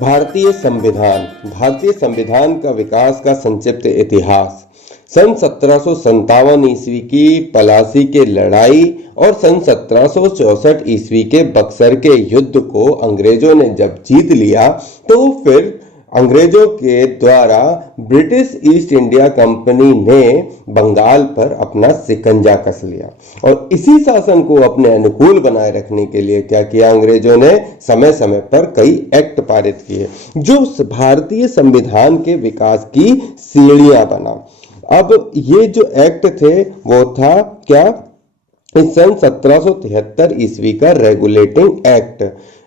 भारतीय संविधान का विकास का संक्षिप्त इतिहास। सन 1757 ईस्वी की पलासी के लड़ाई और सन 1764 ईस्वी के बक्सर के युद्ध को अंग्रेजों ने जब जीत लिया तो फिर अंग्रेजों के द्वारा ब्रिटिश ईस्ट इंडिया कंपनी ने बंगाल पर अपना शिकंजा कस लिया और इसी शासन को अपने अनुकूल बनाए रखने के लिए क्या किया, अंग्रेजों ने समय समय पर कई एक्ट पारित किए जो भारतीय संविधान के विकास की सीढ़ियां बना। अब ये जो एक्ट थे वो था क्या, इस सन 1773 ईस्वी का रेगुलेटिंग एक्ट।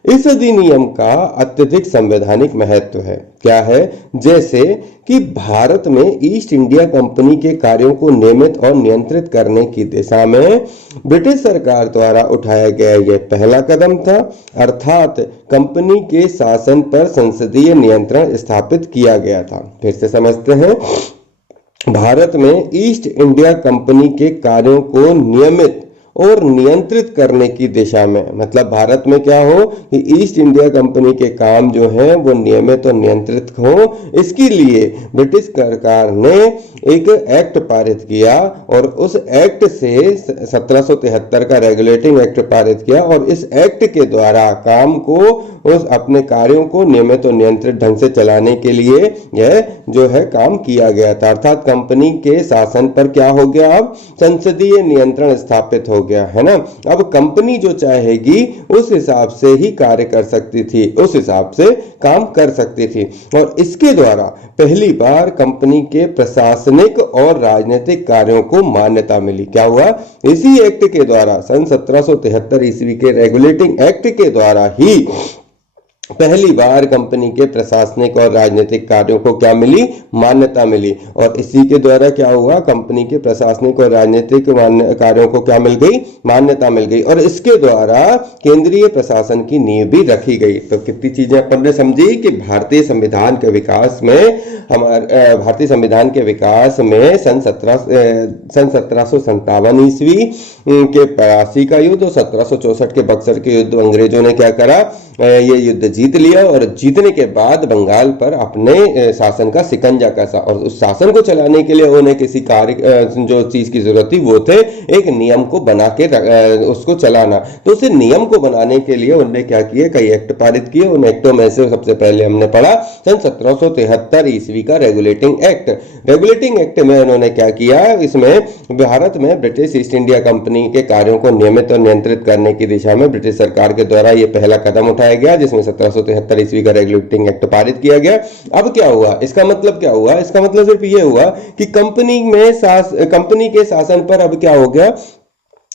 इस अधिनियम का अत्यधिक संवैधानिक महत्व है। क्या है, जैसे कि भारत में ईस्ट इंडिया कंपनी के कार्यों को नियमित और नियंत्रित करने की दिशा में ब्रिटिश सरकार द्वारा उठाया गया यह पहला कदम था, अर्थात कंपनी के शासन पर संसदीय नियंत्रण स्थापित किया गया था। फिर से समझते हैं, भारत में ईस्ट इंडिया कंपनी के कार्यों को नियमित और नियंत्रित करने की दिशा में, मतलब भारत में क्या हो कि ईस्ट इंडिया कंपनी के काम जो हैं वो नियमित और नियंत्रित हो, इसके लिए ब्रिटिश सरकार ने एक एक्ट पारित किया और उस एक्ट से 1773 का रेगुलेटिंग एक्ट पारित किया और इस एक्ट के द्वारा काम को, उस अपने कार्यों को नियमित और नियंत्रित ढंग से चलाने के लिए यह जो है काम किया गया था। अर्थात कंपनी के शासन पर क्या हो गया, अब संसदीय नियंत्रण स्थापित हो गया है ना। अब कंपनी जो चाहेगी उस हिसाब से ही कार्य कर सकती थी, उस हिसाब से काम कर सकती थी और इसके द्वारा पहली बार कंपनी के प्रशासनिक और राजनीतिक कार्यों को मान्यता मिली। क्या हुआ, इसी एक्ट के द्वारा सन 1773 ईस्वी के रेगुलेटिंग एक्ट के द्वारा ही पहली बार कंपनी के प्रशासनिक और राजनीतिक कार्यों को क्या मिली, मान्यता मिली और इसी के द्वारा क्या हुआ, कंपनी के प्रशासनिक और राजनीतिक कार्यों को क्या मिल गई, मान्यता मिल गई और इसके द्वारा केंद्रीय प्रशासन की नींव भी रखी गई। तो कितनी चीजें अपन ने समझी कि भारतीय संविधान के विकास में भारतीय संविधान के विकास में सन 1757 ईस्वी के पलासी का युद्ध और 1764 के बक्सर के युद्ध, अंग्रेजों ने क्या करा, ये युद्ध जीत लिया और जीतने के बाद बंगाल पर अपने शासन का शिकंजा कसा और उस शासन को चलाने के लिए उन्हें किसी कार्य जो चीज की जरूरत थी वो थे एक नियम को बना के उसको चलाना। तो उस नियम को बनाने के लिए उन्होंने क्या किए, कई एक्ट पारित किए। उन एक्टों में से सबसे पहले हमने पढ़ा सन 1773 ईस्वी का रेगुलेटिंग एक्ट। रेगुलेटिंग एक्ट में उन्होंने क्या किया, इसमें भारत में ब्रिटिश ईस्ट इंडिया कंपनी के कार्यों को नियमित और नियंत्रित करने की दिशा में ब्रिटिश सरकार के द्वारा यह पहला कदम उठाया गया जिसमें 1773 ईस्वी का रेगुलेटिंग एक्ट पारित किया गया। अब क्या हुआ, इसका मतलब क्या हुआ, इसका मतलब सिर्फ ये हुआ कि कंपनी के शासन पर अब क्या हो गया,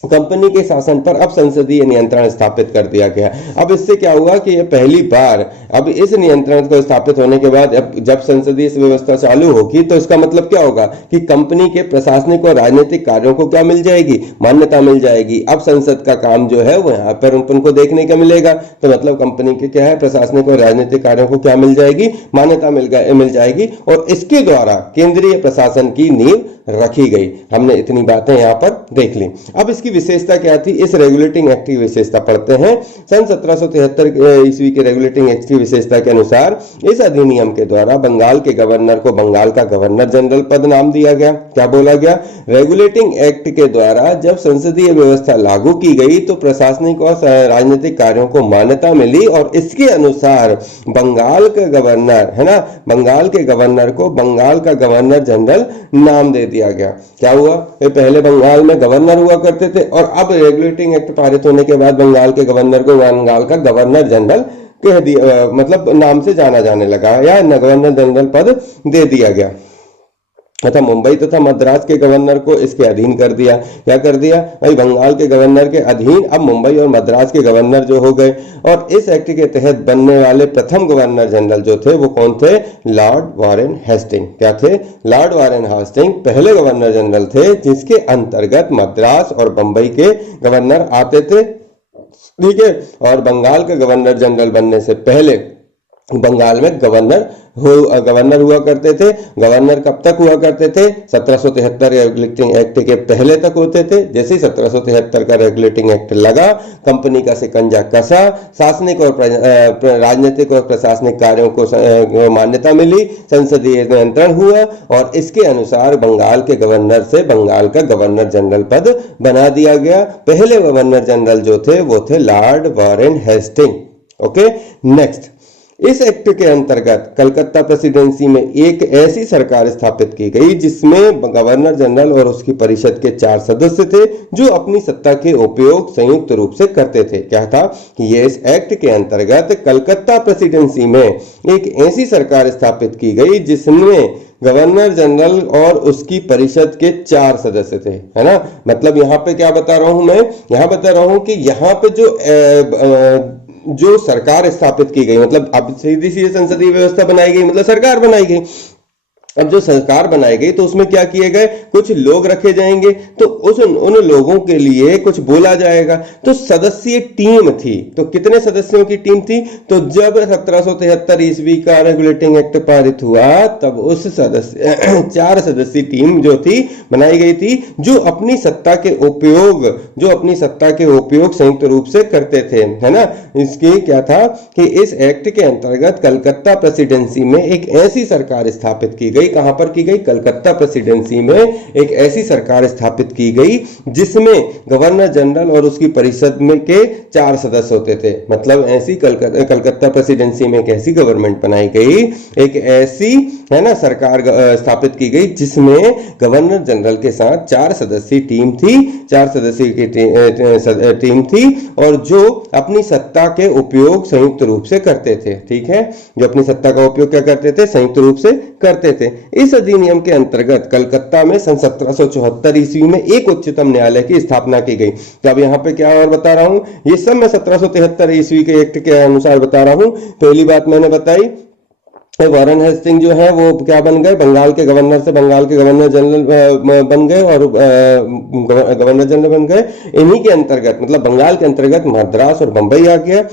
कंपनी के शासन पर अब संसदीय नियंत्रण स्थापित कर दिया गया। अब इससे क्या हुआ कि ये पहली बार, अब इस नियंत्रण को स्थापित होने के बाद अब जब संसदीय व्यवस्था चालू होगी तो इसका मतलब क्या होगा कि कंपनी के प्रशासनिक और राजनीतिक कार्यों को क्या मिल जाएगी, मान्यता मिल जाएगी। अब संसद का काम जो है वो यहाँ पर उनको देखने का मिलेगा। तो मतलब कंपनी के क्या है, प्रशासनिक और राजनीतिक कार्यों को क्या मिल जाएगी, मान्यता मिल जाएगी और इसके द्वारा केंद्रीय प्रशासन की नींव रखी गई। हमने इतनी बातें यहाँ पर देख ली। अब इसकी विशेषता क्या थी, इस रेगुलेटिंग एक्ट की विशेषता पढ़ते हैं। सन 1773 ईस्वी के रेगुलेटिंग एक्ट की विशेषता के अनुसार इस अधिनियम के द्वारा बंगाल के गवर्नर को बंगाल का गवर्नर जनरल पद नाम दिया गया। क्या बोला गया, रेगुलेटिंग एक्ट के द्वारा जब संसदीय व्यवस्था लागू की गई तो प्रशासनिक और राजनीतिक कार्यों को मान्यता मिली और इसके अनुसार बंगाल का गवर्नर है ना, बंगाल के गवर्नर को बंगाल का गवर्नर जनरल नाम दे दिया गया। क्या हुआ, ये पहले बंगाल में गवर्नर हुआ करते थे और अब रेगुलेटिंग एक्ट पारित होने के बाद बंगाल के गवर्नर को बंगाल का गवर्नर जनरल कह दिया, मतलब नाम से जाना जाने लगा या गवर्नर जनरल पद दे दिया गया। तथा मुंबई तथा मद्रास के गवर्नर को इसके अधीन कर दिया। क्या कर दिया भाई, बंगाल के गवर्नर के अधीन अब मुंबई और मद्रास के गवर्नर जो हो गए। और इस एक्ट के तहत बनने वाले प्रथम गवर्नर जनरल जो थे वो कौन थे, लॉर्ड वारेन हेस्टिंग। क्या थे, लॉर्ड वारेन हेस्टिंग पहले गवर्नर जनरल थे जिसके अंतर्गत मद्रास और बंबई के गवर्नर आते थे। ठीक है, और बंगाल के गवर्नर जनरल बनने से पहले बंगाल में गवर्नर हुआ करते थे। गवर्नर कब तक हुआ करते थे? 1773 रेगुलेटिंग एक्ट के पहले तक होते थे। जैसे ही 1773 का रेगुलेटिंग एक्ट लगा, कंपनी का शिकंजा कसा, शासनिक और राजनीतिक और प्रशासनिक कार्यों को मान्यता मिली, संसदीय नियंत्रण हुआ और इसके अनुसार बंगाल के गवर्नर से बंगाल का गवर्नर जनरल पद बना दिया गया। पहले गवर्नर जनरल जो थे वो थे Lord Warren Hasting. Okay, next, इस एक्ट के अंतर्गत कलकत्ता प्रेसिडेंसी में एक ऐसी सरकार स्थापित की गई जिसमें गवर्नर जनरल और उसकी परिषद के 4 सदस्य थे जो अपनी सत्ता के उपयोग संयुक्त रूप से करते थे। क्या था कि ये इस एक्ट के अंतर्गत कलकत्ता प्रेसिडेंसी में एक ऐसी सरकार स्थापित की गई जिसमें गवर्नर जनरल और उसकी परिषद के 4 सदस्य थे, है ना। मतलब यहाँ पे क्या बता रहा हूं मैं? यहाँ बता रहा हूं कि यहाँ पे जो सरकार स्थापित की गई, मतलब अब सीधी सीधी संसदीय व्यवस्था बनाई गई, मतलब सरकार बनाई गई। अब जो सरकार बनाई गई तो उसमें क्या किए गए, कुछ लोग रखे जाएंगे, तो उन लोगों के लिए कुछ बोला जाएगा। तो सदस्यीय टीम थी। तो कितने सदस्यों की टीम थी? तो जब 1773 ईस्वी का रेगुलेटिंग एक्ट पारित हुआ तब उस 4 सदस्यीय टीम जो थी बनाई गई थी, जो अपनी सत्ता के उपयोग संयुक्त रूप से करते थे, है ना। इसकी क्या था कि इस एक्ट के अंतर्गत कलकत्ता प्रेसिडेंसी में एक ऐसी सरकार स्थापित की गई। कहां पर की गई? कलकत्ता प्रेसिडेंसी में एक ऐसी सरकार स्थापित की गई जिसमें गवर्नर जनरल और उसकी परिषद में के 4 सदस्य होते थे। मतलब ऐसी कलकत्ता प्रेसिडेंसी में एक ऐसी गवर्नमेंट बनाई गई, एक ऐसी, है ना, सरकार स्थापित की गई जिसमें गवर्नर जनरल के साथ 4 सदस्यीय टीम थी, 4 सदस्यीय की टीम थी और जो अपनी सत्ता के उपयोग संयुक्त रूप से करते थे। ठीक है, जो अपनी सत्ता का उपयोग क्या करते थे? संयुक्त रूप से करते थे। इस अधिनियम के अंतर्गत कलकत्ता में सन 1774 ईस्वी में एक उच्चतम न्यायालय की स्थापना की गई। तो अब यहाँ पे क्या और बता रहा हूं, ये सब मैं 1773 ईस्वी के एक्ट के अनुसार बता रहा हूं। पहली बात मैंने बताई, वारेन हेस्टिंग जो है वो क्या बन गए? बंगाल के गवर्नर से बंगाल के गवर्नर जनरल बन गए और गवर्नर जनरल बन गए। इन्हीं के अंतर्गत, मतलब बंगाल के अंतर्गत मद्रास और बंबई आ गया।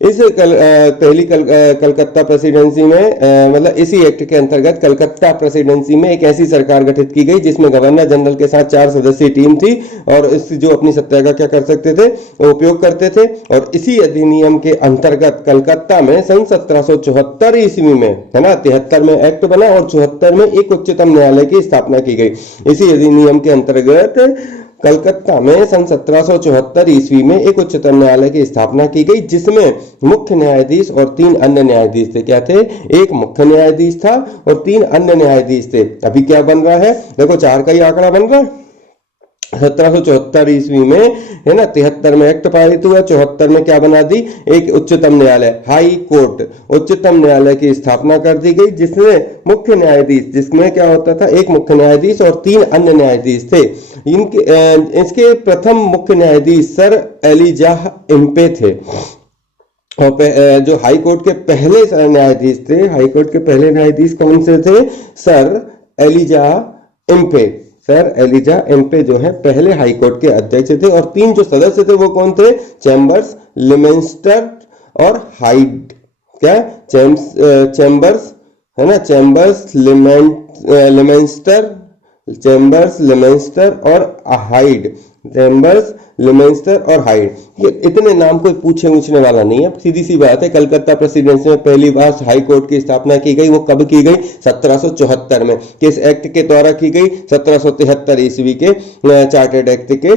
इस पहली कलकत्ता प्रेसिडेंसी में मतलब इसी एक्ट के अंतर्गत कलकत्ता प्रेसिडेंसी में एक ऐसी सरकार गठित की गई जिसमें गवर्नर जनरल के साथ 4 सदस्यीय टीम थी और इस जो अपनी सत्ता का क्या कर सकते थे? उपयोग करते थे। और इसी अधिनियम के अंतर्गत कलकत्ता में सन 1774 ईस्वी में, है ना, 73 में एक्ट बना और 74 में एक उच्चतम न्यायालय की स्थापना की गई। इसी अधिनियम के अंतर्गत कलकत्ता में सन 1774 ईस्वी में एक उच्चतम न्यायालय की स्थापना की गई जिसमें मुख्य न्यायाधीश और 3 अन्य न्यायाधीश थे। क्या थे? एक मुख्य न्यायाधीश था और 3 अन्य न्यायाधीश थे। अभी क्या बन रहा है? देखो 4 का ही आंकड़ा बन रहा है। 1774 ईस्वी में, है ना, 73 में एक्ट पारित हुआ, 74 में क्या बना दी? एक उच्चतम न्यायालय, हाई कोर्ट, उच्चतम न्यायालय की स्थापना कर दी गई जिसमें मुख्य न्यायाधीश, जिसमें क्या होता था? एक मुख्य न्यायाधीश और 3 अन्य न्यायाधीश थे। इसके प्रथम मुख्य न्यायाधीश सर एलिजाह इम्पे थे और जो हाई कोर्ट के पहले न्यायाधीश थे, हाई कोर्ट के पहले न्यायाधीश कौन से थे? Sir Elijah Impey. Sir Elijah Impey जो है पहले हाई कोर्ट के अध्यक्ष थे और 3 जो सदस्य थे वो कौन थे? चैम्बर्स, लिमेंस्टर और हाइड। क्या? चैम्बर्स, है ना, चैम्बर्स, लिमेंस्टर और हाइड। चैम्बर्स, लिमेंस्टर और हाइड, ये इतने नाम कोई पूछने वाला नहीं है, सीधी सी बात है। कलकत्ता प्रेसिडेंसी में पहली बार हाई कोर्ट की स्थापना की गई, वो कब की गई? 1774 में। किस एक्ट के द्वारा की गई? 1773 ईस्वी के चार्टर्ड एक्ट के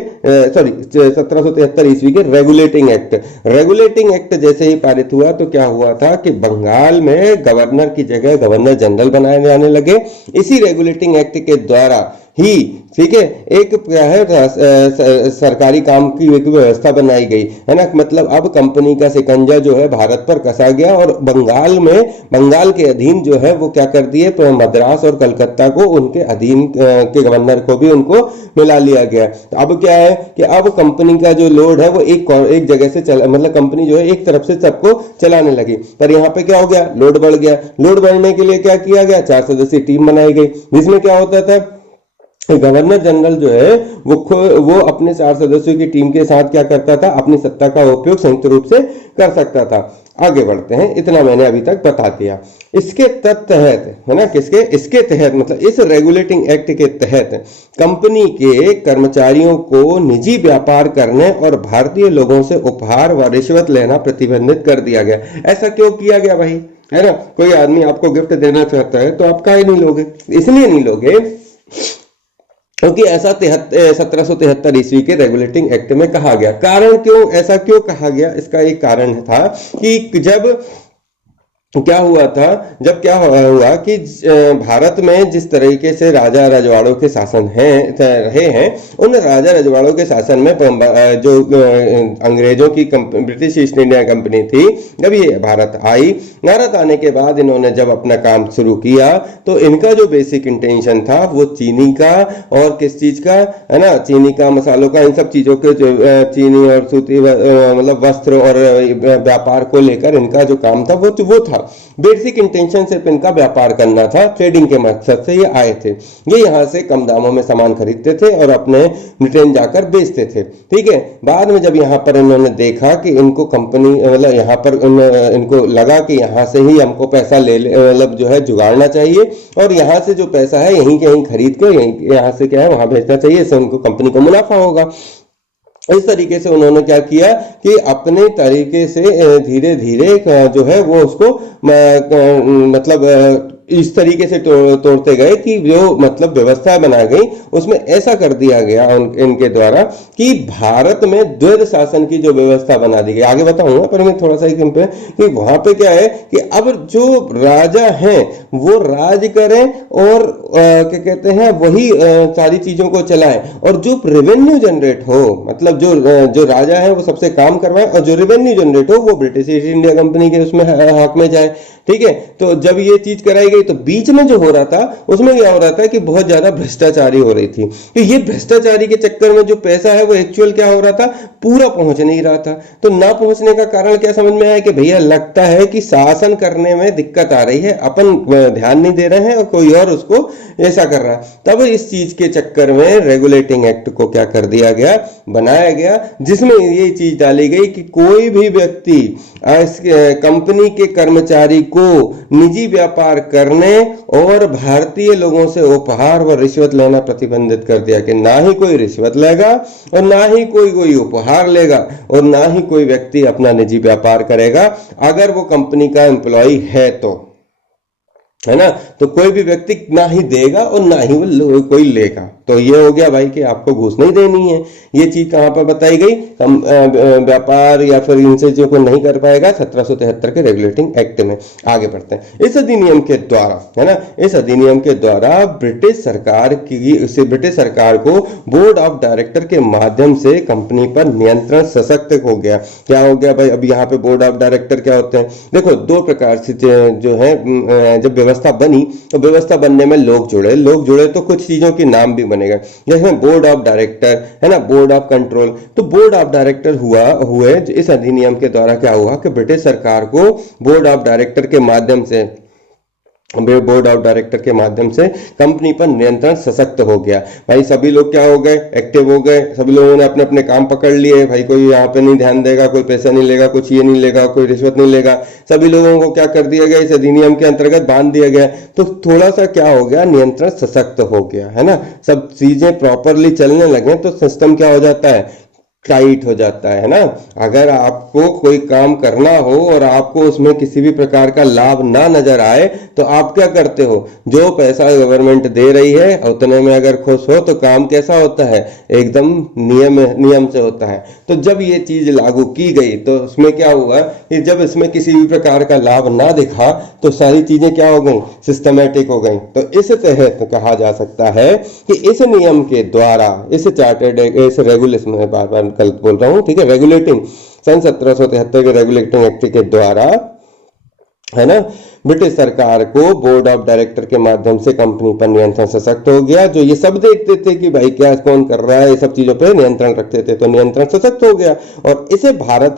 1773 ईस्वी के रेगुलेटिंग एक्ट। रेगुलेटिंग एक्ट जैसे ही पारित हुआ तो क्या हुआ था कि बंगाल में गवर्नर की जगह गवर्नर जनरल बनाए जाने लगे। इसी रेगुलेटिंग एक्ट के द्वारा ही, ठीक है, एक क्या है सरकारी काम की एक व्यवस्था बनाई गई, है ना। मतलब अब कंपनी का शिकंजा जो है भारत पर कसा गया और बंगाल के अधीन जो है वो क्या कर दिए? तो मद्रास और कलकत्ता को उनके अधीन के गवर्नर को भी उनको मिला लिया गया। अब क्या है कि अब कंपनी का जो लोड है वो एक जगह से चला, मतलब कंपनी जो है एक तरफ से सबको चलाने लगी। पर यहाँ पे क्या हो गया? लोड बढ़ गया। लोड बढ़ने के लिए क्या किया गया? 4 सदस्यीय टीम बनाई गई जिसमें क्या होता था? गवर्नर जनरल जो है वो अपने 4 सदस्यों की टीम के साथ क्या करता था? अपनी सत्ता का उपयोग संयुक्त रूप से कर सकता था। आगे बढ़ते हैं, इतना मैंने अभी तक बता दिया। इसके तहत है ना, इसके तहत मतलब इस रेगुलेटिंग एक्ट के तहत कंपनी के कर्मचारियों को निजी व्यापार करने और भारतीय लोगों से उपहार व रिश्वत लेना प्रतिबंधित कर दिया गया। ऐसा क्यों किया गया भाई, है ना? कोई आदमी आपको गिफ्ट देना चाहता है तो आप काहे नहीं लोगे? इसलिए नहीं लोगे क्योंकि ऐसा 1773 ईस्वी के रेगुलेटिंग एक्ट में कहा गया। कारण क्यों, ऐसा क्यों कहा गया? इसका एक कारण था कि जब क्या हुआ था, जब क्या हुआ कि भारत में जिस तरीके से राजा रजवाड़ों के शासन रहे हैं, उन राजा रजवाड़ों के शासन में जो अंग्रेजों की ब्रिटिश ईस्ट इंडिया कंपनी थी, जब ये भारत आई, भारत आने के बाद इन्होंने जब अपना काम शुरू किया तो इनका जो बेसिक इंटेंशन था वो चीनी का और किस चीज का, है ना, चीनी का, मसालों का, इन सब चीजों के जो चीनी और सूती मतलब वस्त्र और व्यापार को लेकर इनका जो काम था वो था। बेसिक इंटेंशन सिर्फ इनका व्यापार करना था, ट्रेडिंग के मकसद से ये आए थे। ये यहाँ से कम दामों में सामान खरीदते थे और अपने ब्रिटेन जाकर बेचते थे, ठीक है। बाद में जब यहाँ पर इन्होंने देखा कि इनको कंपनी मतलब यहाँ पर इनको लगा कि यहाँ से ही हमको पैसा मतलब जो है जुगाड़ना चाहिए और यहाँ से जो पैसा है यहीं के यहीं खरीद के यहाँ से क्या है वहां भेजना चाहिए, इससे उनको कंपनी को मुनाफा होगा। इस तरीके से उन्होंने क्या किया कि अपने तरीके से धीरे धीरे जो है वो उसको मतलब इस तरीके से तोड़ते गए कि जो मतलब व्यवस्था बनाई गई उसमें ऐसा कर दिया गया इनके द्वारा कि भारत में द्वैध शासन की जो व्यवस्था बना दी गई। आगे बताऊंगा पर मैं थोड़ा सा पे कि वहां पे क्या है कि अब जो राजा हैं वो राज करें और क्या कहते हैं वही सारी चीजों को चलाएं और जो रेवेन्यू जनरेट हो, मतलब जो राजा है वो सबसे काम करवाए और जो रेवेन्यू जनरेट हो वो ब्रिटिश ईस्ट इंडिया कंपनी के उसमें हक में जाए, ठीक है। तो जब ये चीज कराई गई तो बीच में जो हो रहा था उसमें क्या हो रहा था कि बहुत ज्यादा भ्रष्टाचारी हो रही थी। तो ये भ्रष्टाचारी के चक्कर में जो पैसा है वो एक्चुअल क्या हो रहा था, पूरा पहुंच नहीं रहा था। तो ना पहुंचने का कारण क्या समझ में आया कि भैया लगता है कि शासन करने में दिक्कत आ रही है, अपन ध्यान नहीं दे रहे हैं और कोई और उसको ऐसा कर रहा है। तब इस चीज के चक्कर में रेगुलेटिंग एक्ट को क्या कर दिया गया, बनाया गया, जिसमें ये चीज डाली गई कि कोई भी व्यक्ति कंपनी के कर्मचारी को निजी व्यापार करने और भारतीय लोगों से उपहार व रिश्वत लेना प्रतिबंधित कर दिया कि ना ही कोई रिश्वत लेगा और ना ही कोई उपहार लेगा और ना ही कोई व्यक्ति अपना निजी व्यापार करेगा अगर वो कंपनी का एम्प्लॉय है तो, है ना। तो कोई भी व्यक्ति ना ही देगा और ना ही वो कोई लेगा। तो ये हो गया भाई कि आपको घूस नहीं देनी है। ये चीज कहां पर बताई गई, व्यापार या फिर इनसे जो कोई नहीं कर पाएगा 1773 के रेगुलेटिंग एक्ट में। आगे बढ़ते हैं। इस अधिनियम के द्वारा, है ना, इस अधिनियम के द्वारा ब्रिटिश सरकार को बोर्ड ऑफ डायरेक्टर के माध्यम से कंपनी पर नियंत्रण सशक्त हो गया। क्या हो गया भाई, अब यहाँ पे बोर्ड ऑफ डायरेक्टर क्या होते हैं, देखो दो प्रकार से जो है, जब व्यवस्था बनी तो व्यवस्था बनने में लोग जुड़े तो कुछ चीजों के नाम भी बनेगा, जैसे बोर्ड ऑफ डायरेक्टर, है ना, बोर्ड ऑफ कंट्रोल। तो बोर्ड ऑफ डायरेक्टर हुए इस अधिनियम के द्वारा क्या हुआ कि ब्रिटिश सरकार को बोर्ड ऑफ डायरेक्टर के माध्यम से कंपनी पर नियंत्रण सशक्त हो गया। भाई सभी लोग क्या हो गए, एक्टिव हो गए, सभी लोगों ने अपने अपने काम पकड़ लिए। भाई कोई यहाँ पे नहीं ध्यान देगा, कोई पैसा नहीं लेगा, कुछ ये नहीं लेगा, कोई रिश्वत नहीं लेगा। सभी लोगों को क्या कर दिया गया, इस अधिनियम के अंतर्गत बांध दिया गया। तो थोड़ा सा क्या हो गया, नियंत्रण सशक्त हो गया, है ना। सब चीजें प्रॉपरली चलने लगे तो सिस्टम क्या हो जाता है, टाइट हो जाता है ना। अगर आपको कोई काम करना हो और आपको उसमें किसी भी प्रकार का लाभ ना नजर आए तो आप क्या करते हो, जो पैसा गवर्नमेंट दे रही है उतने में अगर खुश हो तो काम कैसा होता है, एकदम नियम से होता है। तो जब ये चीज लागू की गई तो उसमें क्या हुआ कि जब इसमें किसी भी प्रकार का लाभ ना दिखा तो सारी चीजें क्या हो गई, सिस्टमेटिक हो गई। तो इस तहत कहा जा सकता है कि इस नियम के द्वारा, इस रेगुलेशन में बार बार गलत बोल रहा हूं, ठीक है, रेगुलेटिंग सन 1773 के रेगुलेटिंग एक्ट के द्वारा, है ना, ब्रिटिश सरकार को बोर्ड ऑफ डायरेक्टर के माध्यम से कंपनी पर नियंत्रण सशक्त हो गया। जो ये सब देखते थे कि भाई क्या कौन कर रहा है, ये सब चीजों पर नियंत्रण रखते थे, तो नियंत्रण सशक्त हो गया। और इसे भारत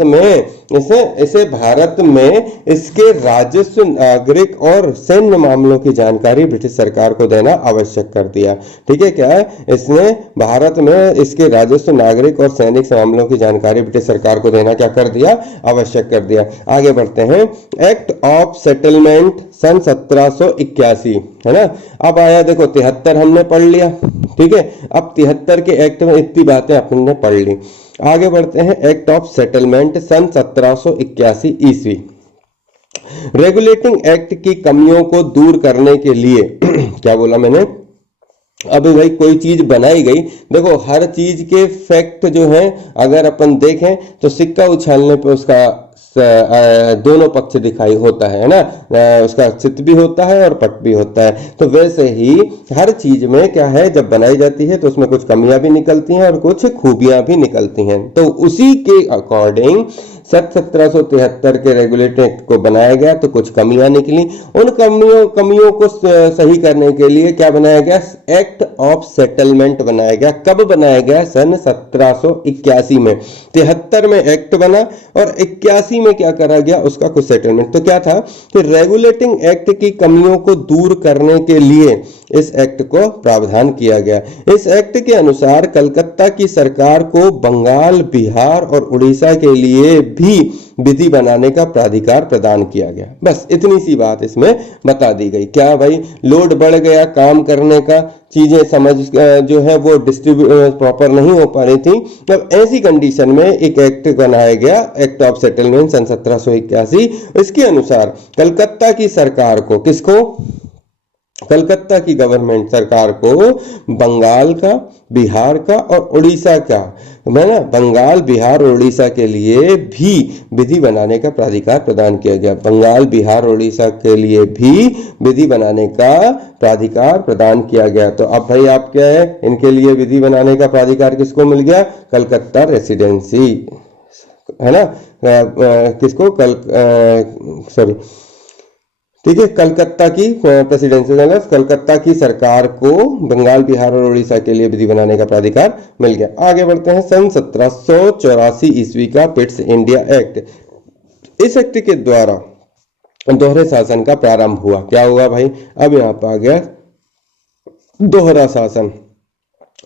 में इसके राजस्व, नागरिक और सैन्य मामलों की जानकारी ब्रिटिश सरकार को देना आवश्यक कर दिया। ठीक है, क्या है, इसने भारत में इसके राजस्व, नागरिक और सैनिक मामलों की जानकारी ब्रिटिश सरकार को देना क्या कर दिया, आवश्यक कर दिया। आगे बढ़ते हैं, एक्ट ऑफ सेटलमेंट सन 1781, है ना। अब आया देखो 73 हमने पढ़ लिया, ठीक है। अब 73 के एक्ट में इतनी बातें अपने पढ़ ली। आगे बढ़ते हैं, एक्ट ऑफ सेटलमेंट सन 1781 ईस्वी। रेगुलेटिंग एक्ट की कमियों को दूर करने के लिए क्या बोला मैंने, अब भाई कोई चीज बनाई गई, देखो हर चीज के फैक्ट जो है अगर अपन देखें तो सिक्का उछालने पे उसका दोनों पक्ष दिखाई होता है ना, उसका चित भी होता है और पट भी होता है। तो वैसे ही हर चीज में क्या है, जब बनाई जाती है तो उसमें कुछ कमियां भी निकलती हैं और कुछ खूबियां भी निकलती हैं। तो उसी के अकॉर्डिंग 1773 के रेगुलेटिंग एक्ट को बनाया गया, तो कुछ कमियां निकली। उन कमियों को सही करने के लिए क्या बनाया गया, एक्ट ऑफ सेटलमेंट बनाया गया। कब बनाया गया, सन 1781 में। 73 में एक्ट बना और 81 में क्या करा गया, उसका कुछ सेटलमेंट। तो क्या था कि रेगुलेटिंग एक्ट की कमियों को दूर करने के लिए इस एक्ट को प्रावधान किया गया। इस एक्ट के अनुसार कलकत्ता की सरकार को बंगाल, बिहार और उड़ीसा के लिए भी विधि बनाने का प्राधिकार प्रदान किया गया। बस इतनी सी बात इसमें बता दी गई। क्या भाई, लोड बढ़ गया काम करने का, चीजें समझ जो है वो डिस्ट्रीब्यूट प्रॉपर नहीं हो पा रही थी। अब ऐसी कंडीशन में एक एक्ट बनाया गया, एक्ट ऑफ सेटलमेंट सन 1781। इसके अनुसार कलकत्ता की सरकार को, किसको, कलकत्ता की गवर्नमेंट सरकार को बंगाल का, बिहार का और उड़ीसा का, है ना, बंगाल, बिहार और उड़ीसा के लिए भी विधि बनाने का प्राधिकार प्रदान किया गया। बंगाल, बिहार और उड़ीसा के लिए भी विधि बनाने का प्राधिकार प्रदान किया गया। तो अब भाई आप क्या है, इनके लिए विधि बनाने का प्राधिकार किसको मिल गया, कलकत्ता रेसिडेंसी, है ना, किसको, ठीक है, कलकत्ता की प्रेसिडेंसी, कलकत्ता की सरकार को बंगाल, बिहार और उड़ीसा के लिए विधि बनाने का प्राधिकार मिल गया। आगे बढ़ते हैं, सन 1784 ईस्वी का पिट्स इंडिया एक्ट। इस एक्ट के द्वारा दोहरे शासन का प्रारंभ हुआ। क्या हुआ भाई, अब यहाँ पर आ गया दोहरा शासन।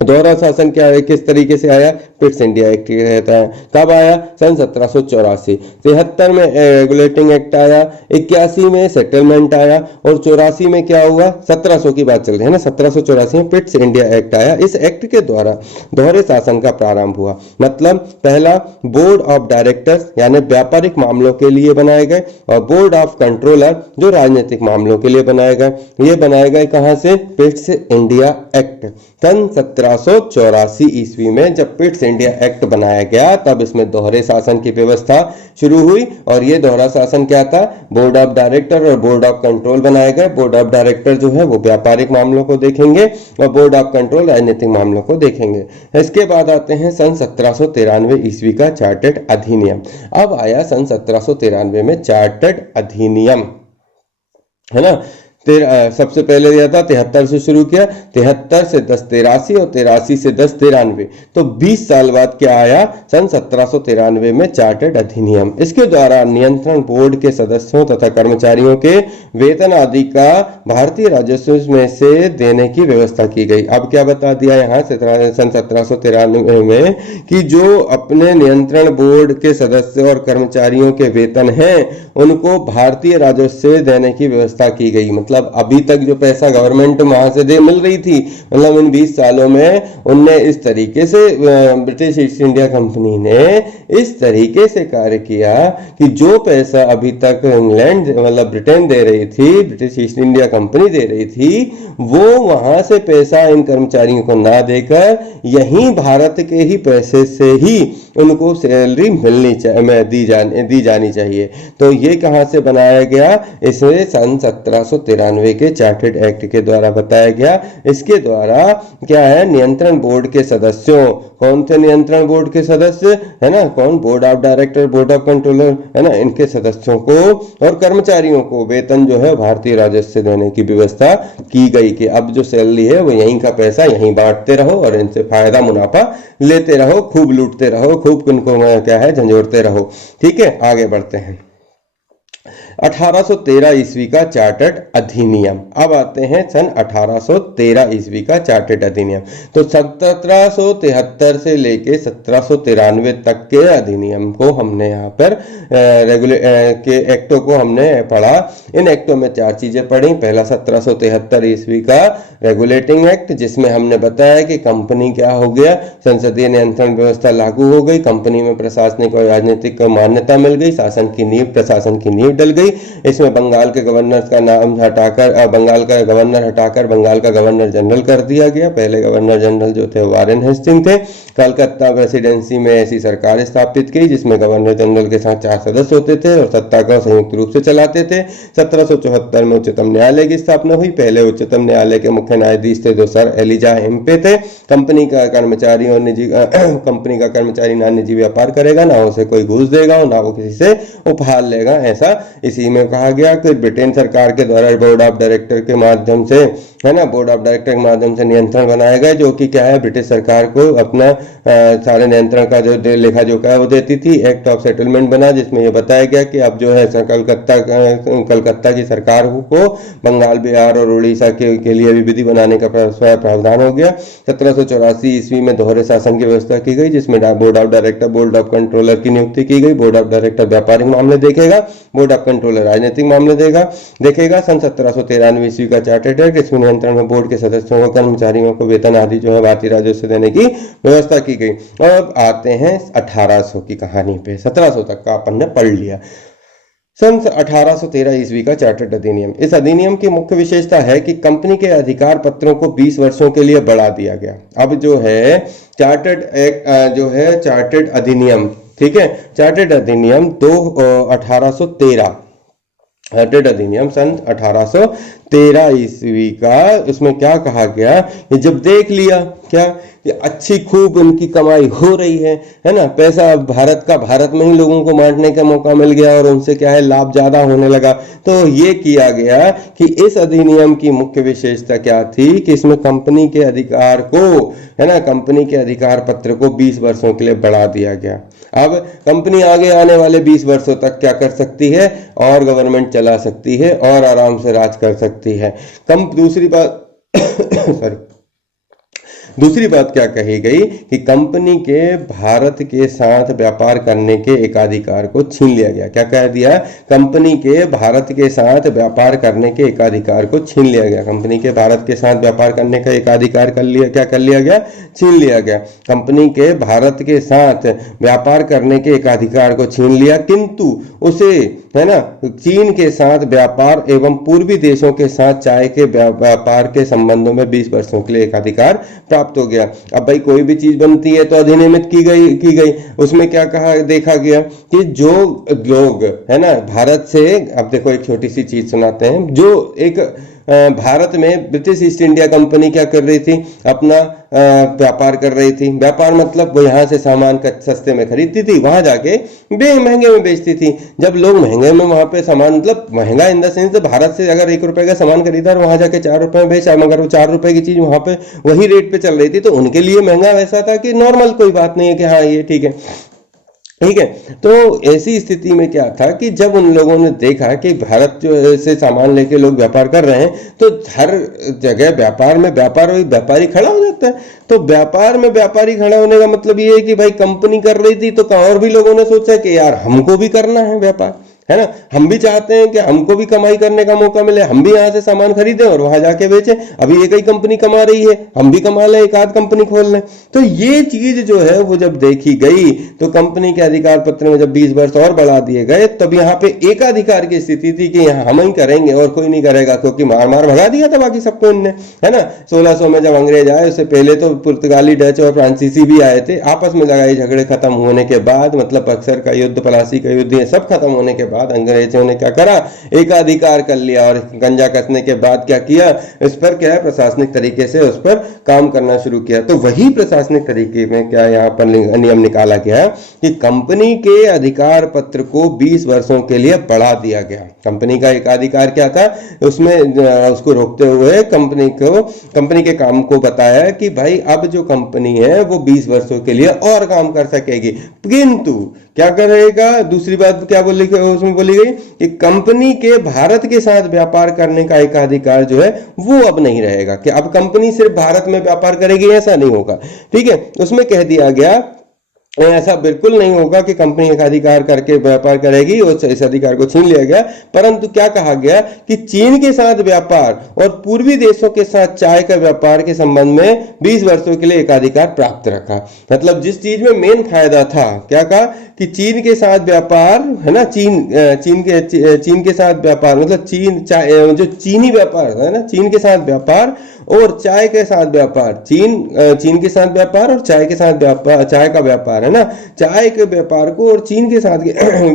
दोहरा शासन क्या है, किस तरीके से आया, पिट्स इंडिया एक्ट रहता है। कब आया, सन 1784। 73 में रेगुलेटिंग एक्ट आया, 81 में सेटलमेंट आया और 84 में क्या हुआ, 1700 की बात चल रही है ना, 1784 में पिट्स इंडिया एक्ट आया। इस एक्ट के द्वारा दोहरे शासन का प्रारंभ हुआ। मतलब पहला बोर्ड ऑफ डायरेक्टर्स यानी व्यापारिक मामलों के लिए बनाए गए और बोर्ड ऑफ कंट्रोलर जो राजनीतिक मामलों के लिए बनाए गए। ये बनाए गए कहां से, पिट्स इंडिया एक्ट। सन 1784 ईस्वी में जब पिट्स इंडिया एक्ट बनाया गया तब इसमें दोहरे शासन की व्यवस्था शुरू हुई। और ये दोहरा शासन क्या था, बोर्ड ऑफ डायरेक्टर और बोर्ड ऑफ कंट्रोल बनाए गए। बोर्ड ऑफ डायरेक्टर जो है वो व्यापारिक मामलों को देखेंगे और बोर्ड ऑफ कंट्रोल राजनीतिक मामलों को देखेंगे। इसके बाद आते हैं सन 1793 ईस्वी का चार्टर्ड अधिनियम। अब आया सन 1793 में चार्टर्ड अधिनियम, है ना। सबसे पहले दिया था 73 से शुरू किया, 73 से 1083 और 83 से 1093। तो 20 साल बाद क्या आया, सन 1793 में चार्टर्ड अधिनियम। इसके द्वारा नियंत्रण बोर्ड के सदस्यों तथा कर्मचारियों के वेतन आदि का भारतीय राजस्व में से देने की व्यवस्था की गई। अब क्या बता दिया यहाँ से सन 1793 में कि जो अपने नियंत्रण बोर्ड के सदस्य और कर्मचारियों के वेतन हैं उनको भारतीय राजस्व से देने की व्यवस्था की गई। मतलब अभी तक जो पैसा गवर्नमेंट वहां से मिल रही थी, मतलब इन 20 सालों में उनने इस तरीके से, ब्रिटिश ईस्ट इंडिया कंपनी ने इस तरीके से कार्य किया कि जो पैसा अभी तक इंग्लैंड मतलब ब्रिटेन दे रही थी, ब्रिटिश ईस्ट इंडिया कंपनी दे रही थी, वो वहां से पैसा इन कर्मचारियों को ना देकर यहीं भारत के ही पैसे से ही उनको सैलरी दी जानी चाहिए। तो ये कहां से बनाया गया, इसे सन 1793 1793 के चार्टर्ड एक्ट के द्वारा बताया गया। इसके द्वारा क्या है, नियंत्रण बोर्ड के सदस्यों, कौन थे नियंत्रण बोर्ड के सदस्य, है ना, कौन, board of director, board of controller, है ना, इनके सदस्यों को और कर्मचारियों को वेतन जो है भारतीय राजस्व देने की व्यवस्था की गई कि अब जो सैलरी है वो यहीं का पैसा यहीं बांटते रहो और इनसे फायदा मुनाफा लेते रहो, खूब लूटते रहो, खूब इनको क्या है झंझोरते रहो। ठीक है, आगे बढ़ते हैं। 1813 ईस्वी का चार्टर्ड अधिनियम। अब आते हैं सन 1813 ईस्वी का चार्टर्ड अधिनियम। तो 1773 से लेके 1793 तक के अधिनियम को हमने यहाँ पर के एक्टों को हमने पढ़ा। इन एक्टों में चार चीजें पढ़ी। पहला 1773 ईस्वी का रेगुलेटिंग एक्ट, जिसमें हमने बताया कि कंपनी क्या हो गया, संसदीय नियंत्रण व्यवस्था लागू हो गई, कंपनी में प्रशासनिक और राजनीतिक मान्यता मिल गई, शासन की नींव, प्रशासन की नींव डल गई। इसमें बंगाल के गवर्नर का नाम हटाकर बंगाल का गवर्नर हटाकर बंगाल का गवर्नर जनरल कर दिया गया। पहले गवर्नर जनरल जो थे वारेन हेस्टिंग थे। कलकत्ता प्रेसिडेंसी में ऐसी सरकार स्थापित की जिसमें गवर्नर जनरल के साथ 4 सदस्य होते थे और सत्ता को संयुक्त रूप से चलाते थे। 1774 में उच्चतम न्यायालय की स्थापना हुई। पहले उच्चतम न्यायालय के मुख्य न्यायाधीश थे जो सर एलिजा हेम्पे थे। कंपनी का कर्मचारी ना निजी व्यापार करेगा, ना उसे कोई घूस देगा और ना वो किसी से उपहार लेगा, ऐसा इसी में कहा गया। कि ब्रिटेन सरकार के द्वारा बोर्ड ऑफ डायरेक्टर के माध्यम से, है ना, बोर्ड ऑफ डायरेक्टर के माध्यम से नियंत्रण बनाया गया, जो कि क्या है, ब्रिटिश सरकार को अपना सारे नियंत्रण का जो लेखा जोखा है वो देती थी। एक्ट ऑफ सेटलमेंट बना जिसमें यह बताया गया कि अब जो है कलकत्ता की सरकार को बंगाल, बिहार और उड़ीसा के लिए भी विधि बनाने का प्रावधान हो गया। 1784 ईस्वी में दोहरे शासन की व्यवस्था की गई जिसमें board of director, board of controller की नियुक्ति की गई। बोर्ड ऑफ डायरेक्टर व्यापारिक मामले देखेगा, बोर्ड ऑफ कंट्रोलर राजनीतिक मामले देखेगा। सन 1793 ईस्वी का चार्टर्ड एक्ट, इसमें नियंत्रण में बोर्ड के सदस्यों को, कर्मचारियों को वेतन आदि जो है भारतीय राजस्व देने की व्यवस्था की गई। और अब आते हैं 1800 की कहानी पे। 1700 तक का अपन ने पढ़ लिया। सन 1813 ईस्वी का चार्टर्ड अधिनियम। इस अधिनियम की मुख्य विशेषता है कि कंपनी के अधिकार पत्रों को 20 वर्षों के लिए बढ़ा दिया गया। अब जो है चार्टर्ड एक्ट जो है चार्टर्ड अधिनियम, ठीक है, चार्टर्ड अधिनियम 1813 चार्टर्ड अधिनियम सन 1813 ईस्वी का, उसमें क्या कहा गया, ये जब देख लिया क्या कि अच्छी खूब उनकी कमाई हो रही है ना, पैसा भारत का भारत में ही लोगों को बांटने का मौका मिल गया और उनसे क्या है लाभ ज्यादा होने लगा, तो ये किया गया कि इस अधिनियम की मुख्य विशेषता क्या थी कि इसमें कंपनी के अधिकार को, है ना, कंपनी के अधिकार पत्र को 20 वर्षों के लिए बढ़ा दिया गया। अब कंपनी आगे आने वाले 20 वर्षों तक क्या कर सकती है, और गवर्नमेंट चला सकती है और आराम से राज कर सकती है। दूसरी बात क्या कही गई कि कंपनी के भारत के साथ व्यापार करने के एकाधिकार को छीन लिया गया। क्या कह दिया, कंपनी के भारत के साथ व्यापार करने के एकाधिकार को छीन लिया गया। कंपनी के भारत के साथ व्यापार करने का एकाधिकार कर लिया गया, छीन लिया गया। कंपनी के भारत के साथ व्यापार करने के एकाधिकार को छीन लिया, किंतु उसे, है ना, चीन के साथ व्यापार एवं पूर्वी देशों के साथ चाय के व्यापार के संबंधों में 20 वर्षों के लिए एकाधिकार प्राप्त हो गया। अब भाई कोई भी चीज बनती है तो अधिनियमित की गई। उसमें क्या कहा, देखा गया कि जो लोग, है ना, भारत से, अब देखो एक छोटी सी चीज सुनाते हैं, जो एक भारत में ब्रिटिश ईस्ट इंडिया कंपनी क्या कर रही थी, अपना व्यापार कर रही थी। व्यापार मतलब वो यहाँ से सामान सस्ते में खरीदती थी, वहां जाके महंगे में बेचती थी। जब लोग महंगे में वहां पे सामान, मतलब महंगा इन द सेंस, भारत से अगर 1 रुपए का सामान खरीदा और वहां जाके 4 रुपए में बेचा, मगर वो 4 रुपए की चीज वहां पे वही रेट पे चल रही थी, तो उनके लिए महंगा वैसा था कि नॉर्मल, कोई बात नहीं है कि हाँ ये ठीक है। तो ऐसी स्थिति में क्या था कि जब उन लोगों ने देखा कि भारत जो से सामान लेके लोग व्यापार कर रहे हैं, तो हर जगह व्यापार में व्यापारी खड़ा हो जाता है। तो व्यापार में व्यापारी खड़ा होने का मतलब ये है कि भाई कंपनी कर रही थी, तो और भी लोगों ने सोचा कि यार हमको भी करना है व्यापार, है ना, हम भी चाहते हैं कि हमको भी कमाई करने का मौका मिले, हम भी यहाँ से सामान खरीदें और वहां जाके बेचें। अभी एक ही कंपनी कमा रही है, हम भी कमा लें, एक आध कंपनी खोल लें। तो ये चीज जो है वो जब देखी गई, तो कंपनी के अधिकार पत्र में जब 20 वर्ष और बढ़ा दिए गए, तब यहाँ पे एकाधिकार की स्थिति थी कि यहाँ हम ही करेंगे और कोई नहीं करेगा, क्योंकि मार भगा दिया था बाकी सबको इनने, है ना। 1600 में जब अंग्रेज आए, उससे पहले तो पुर्तगाली, डच और फ्रांसीसी भी आए थे। आपस में लड़ाई झगड़े खत्म होने के बाद, मतलब बक्सर का युद्ध, पलासी का युद्ध, ये सब खत्म होने के बाद बाद अंग्रेजों ने क्या करा, एकाधिकार कर लिया और गंजा कसने के बाद क्या किया, इस पर क्या है प्रशासनिक तरीके से उस पर काम करना शुरू किया। तो वही प्रशासनिक तरीके में क्या यहाँ पर नियम निकाला गया कि कंपनी के अधिकार पत्र को 20 वर्षों के लिए बढ़ा दिया गया। कंपनी का एकाधिकार क्या था, उसमें उसको रोकते हुए कंपनी के काम को बताया कि भाई अब जो कंपनी है वो 20 वर्षों के लिए और काम कर सकेगी, किंतु क्या करेगा, दूसरी बात क्या बोली उसमें बोली गई कि कंपनी के भारत के साथ व्यापार करने का एकाधिकार जो है वो अब नहीं रहेगा, कि अब कंपनी सिर्फ भारत में व्यापार करेगी, ऐसा नहीं होगा। ठीक है, उसमें कह दिया गया ऐसा बिल्कुल नहीं होगा कि कंपनी एकाधिकार करके व्यापार करेगी, और इस अधिकार को छीन लिया गया। परंतु क्या कहा गया कि चीन के साथ व्यापार और पूर्वी देशों के साथ चाय का व्यापार के संबंध में 20 वर्षों के लिए एकाधिकार प्राप्त रखा। मतलब जिस चीज में मेन फायदा था, क्या कहा कि चीन के साथ व्यापार है ना, चीन के साथ व्यापार मतलब जो चीनी व्यापार है ना, चीन के साथ व्यापार और चाय के साथ व्यापार, चीन के साथ व्यापार और चाय के साथ व्यापार, चाय का व्यापार है ना, चाय के व्यापार को और चीन के साथ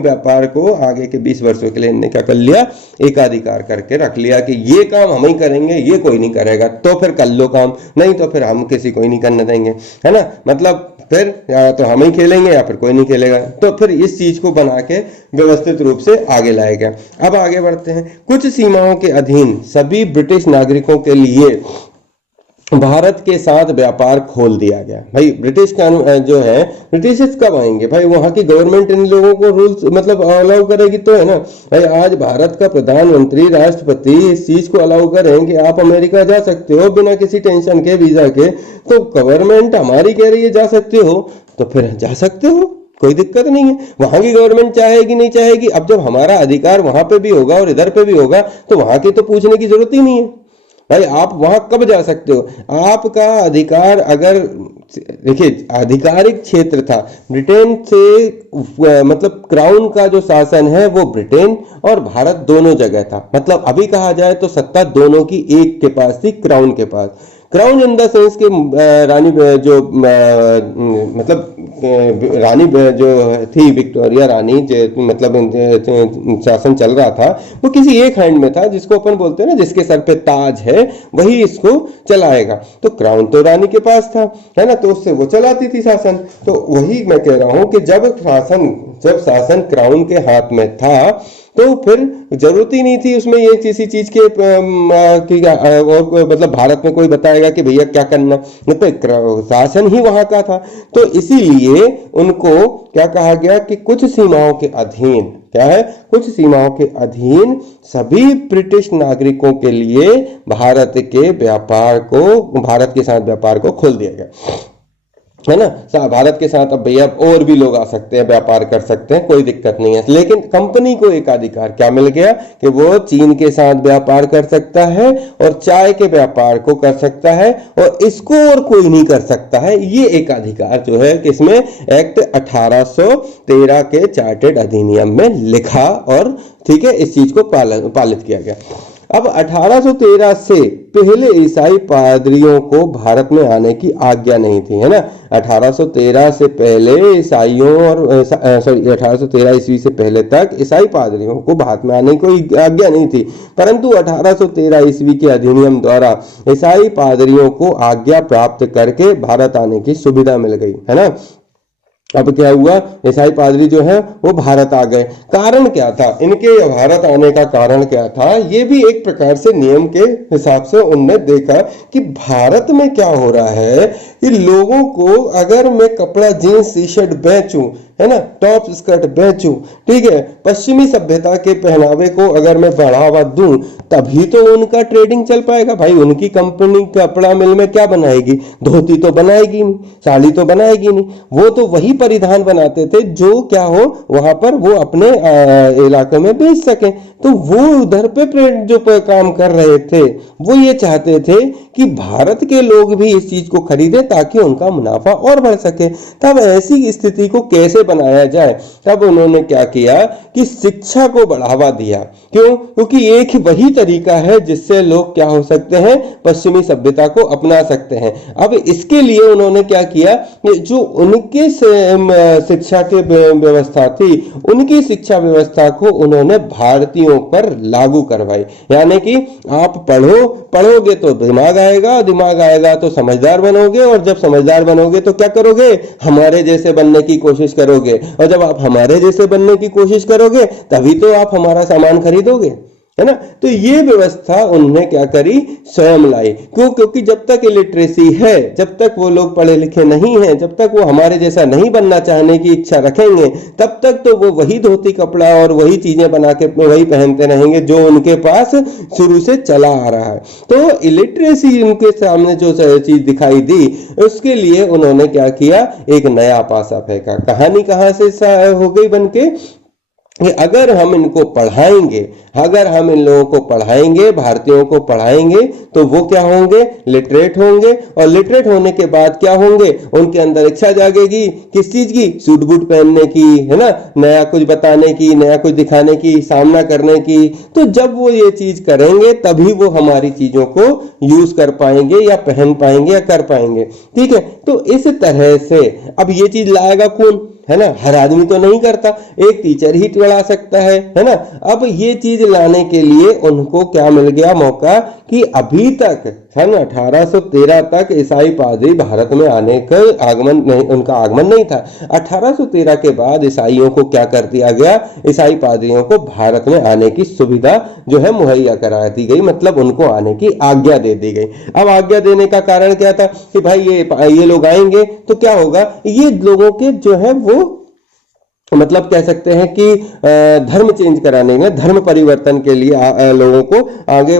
व्यापार को आगे के 20 वर्षों के लिए इन्होंने क्या कर लिया, एकाधिकार करके रख लिया कि ये काम हम ही करेंगे, ये कोई नहीं करेगा। तो फिर कर लो काम, नहीं तो फिर हम किसी को ही नहीं करने देंगे, है ना। मतलब फिर या तो हम ही खेलेंगे या फिर कोई नहीं खेलेगा। तो फिर इस चीज को बना के व्यवस्थित रूप से आगे लाया गया। अब आगे बढ़ते हैं। कुछ सीमाओं के अधीन सभी ब्रिटिश नागरिकों के लिए भारत के साथ व्यापार खोल दिया गया। भाई ब्रिटिश कानून जो है, ब्रिटिश कब आएंगे भाई, वहां की गवर्नमेंट इन लोगों को रूल्स मतलब अलाउ करेगी तो है ना। भाई आज भारत का प्रधानमंत्री राष्ट्रपति इस चीज को अलाउ करें कि आप अमेरिका जा सकते हो बिना किसी टेंशन के, वीजा के, तो गवर्नमेंट हमारी कह रही है जा सकते हो, तो फिर जा सकते हो, कोई दिक्कत नहीं है। वहां की गवर्नमेंट चाहेगी नहीं चाहेगी, अब जब हमारा अधिकार वहां पे भी होगा और इधर पे भी होगा तो वहां की तो पूछने की जरूरत ही नहीं है। भाई आप वहां कब जा सकते हो, आपका अधिकार अगर देखिए आधिकारिक क्षेत्र था ब्रिटेन से, मतलब क्राउन का जो शासन है वो ब्रिटेन और भारत दोनों जगह था। मतलब अभी कहा जाए तो सत्ता दोनों की एक के पास थी, क्राउन के पास। क्राउन इन द सेंस के रानी जो मतलब रानी जो थी विक्टोरिया रानी, जो मतलब शासन चल रहा था वो किसी एक हैंड में था, जिसको अपन बोलते हैं ना जिसके सर पे ताज है वही इसको चलाएगा। तो क्राउन तो रानी के पास था, है ना, तो उससे वो चलाती थी शासन। तो वही मैं कह रहा हूं कि जब शासन क्राउन के हाथ में था तो फिर जरूरत ही नहीं थी उसमें ये किसी चीज के और मतलब भारत में कोई बताएगा कि भैया क्या करना, मतलब शासन ही वहां का था। तो इसीलिए उनको क्या कहा गया कि कुछ सीमाओं के अधीन, क्या है, कुछ सीमाओं के अधीन सभी ब्रिटिश नागरिकों के लिए भारत के साथ व्यापार को खोल दिया गया, है ना। भारत के साथ अब भैया और भी लोग आ सकते हैं, व्यापार कर सकते हैं, कोई दिक्कत नहीं है। लेकिन कंपनी को एक अधिकार क्या मिल गया कि वो चीन के साथ व्यापार कर सकता है और चाय के व्यापार को कर सकता है, और इसको और कोई नहीं कर सकता है। ये एक अधिकार जो है किसमें, एक्ट 1813 के चार्टेड अधिनियम में लिखा, और ठीक है इस चीज को पालित किया गया। अब 1813 से पहले ईसाई पादरियों को भारत में आने की आज्ञा नहीं थी, है ना। 1813 से पहले ईसाइयों और 1813 ईस्वी से पहले तक ईसाई पादरियों को भारत में आने की कोई आज्ञा नहीं थी। परंतु 1813 ईस्वी के अधिनियम द्वारा ईसाई पादरियों को आज्ञा प्राप्त करके भारत आने की सुविधा मिल गई, है ना। अब क्या हुआ, ईसाई पादरी जो है वो भारत आ गए। कारण क्या था इनके भारत आने का, कारण क्या था, ये भी एक प्रकार से नियम के हिसाब से उनने देखा कि भारत में क्या हो रहा है कि लोगों को अगर मैं कपड़ा जीन्स टी शर्ट बेचूं, है ना, टॉप स्कर्ट बेचूं, ठीक है, पश्चिमी सभ्यता के पहनावे को अगर मैं बढ़ावा दूं, तभी तो उनका ट्रेडिंग चल पाएगा। भाई उनकी कंपनी कपड़ा मिल में क्या बनाएगी, धोती तो बनाएगी नहीं, साड़ी तो बनाएगी नहीं, वो तो वही परिधान बनाते थे जो क्या हो वहां पर वो अपने इलाके में बेच सके। तो वो उधर पे जो काम कर रहे थे वो ये चाहते थे कि भारत के लोग भी इस चीज को खरीदे ताकि उनका मुनाफा और बढ़ सके। तब ऐसी स्थिति को कैसे बनाया जाए, तब उन्होंने क्या किया कि शिक्षा को बढ़ावा दिया। क्यों, क्योंकि एक ही वही तरीका है जिससे लोग क्या हो सकते हैं, पश्चिमी सभ्यता को अपना सकते हैं। अब इसके लिए उन्होंने क्या किया, जो उनके शिक्षा की व्यवस्था थी, उनकी शिक्षा व्यवस्था को उन्होंने भारतीयों पर लागू करवाई। यानी कि आप पढ़ोगे तो दिमाग आएगा, दिमाग आएगा तो समझदार बनोगे, और जब समझदार बनोगे तो क्या करोगे, हमारे जैसे बनने की कोशिश करोगे, और जब आप हमारे जैसे बनने की कोशिश करोगे तभी तो आप हमारा सामान खरीदोगे, है ना। तो ये व्यवस्था उन्होंने क्या करी, स्वयं लाई। क्यों? क्योंकि जब तक इलिटरेसी है, जब तक वो लोग पढ़े लिखे नहीं हैं, जब तक वो हमारे जैसा नहीं बनना चाहने की इच्छा रखेंगे, तब तक तो वो वही धोती कपड़ा और वही चीजें बना के वही पहनते रहेंगे जो उनके पास शुरू से चला आ रहा है। तो इलिटरेसी उनके सामने जो चीज दिखाई दी, उसके लिए उन्होंने क्या किया, एक नया पासा फेंका। कहानी कहां से हो गई बनके कि अगर हम इनको पढ़ाएंगे, अगर हम इन लोगों को पढ़ाएंगे, भारतीयों को पढ़ाएंगे, तो वो क्या होंगे, लिटरेट होंगे, और लिटरेट होने के बाद क्या होंगे, उनके अंदर इच्छा जागेगी किस चीज की, सूट बूट पहनने की, है ना, नया कुछ बताने की, नया कुछ दिखाने की, सामना करने की। तो जब वो ये चीज करेंगे तभी वो हमारी चीजों को यूज कर पाएंगे या पहन पाएंगे या कर पाएंगे। ठीक है, तो इस तरह से अब ये चीज लाएगा कौन, है ना, हर आदमी तो नहीं करता, एक टीचर ही चला सकता है ना। अब ये चीज लाने के लिए उनको क्या मिल गया मौका, कि अभी तक सन 1813 तक ईसाई पादरी भारत में आने का आगमन नहीं, उनका आगमन नहीं था। 1813 के बाद ईसाइयों को क्या कर दिया गया, ईसाई पादरियों को भारत में आने की सुविधा जो है मुहैया करा दी गई, मतलब उनको आने की आज्ञा दे दी गई। अब आज्ञा देने का कारण क्या था कि भाई ये लोग आएंगे तो क्या होगा, ये लोगों के जो है वो मतलब कह सकते हैं कि धर्म चेंज कराने में, धर्म परिवर्तन के लिए लोगों को आगे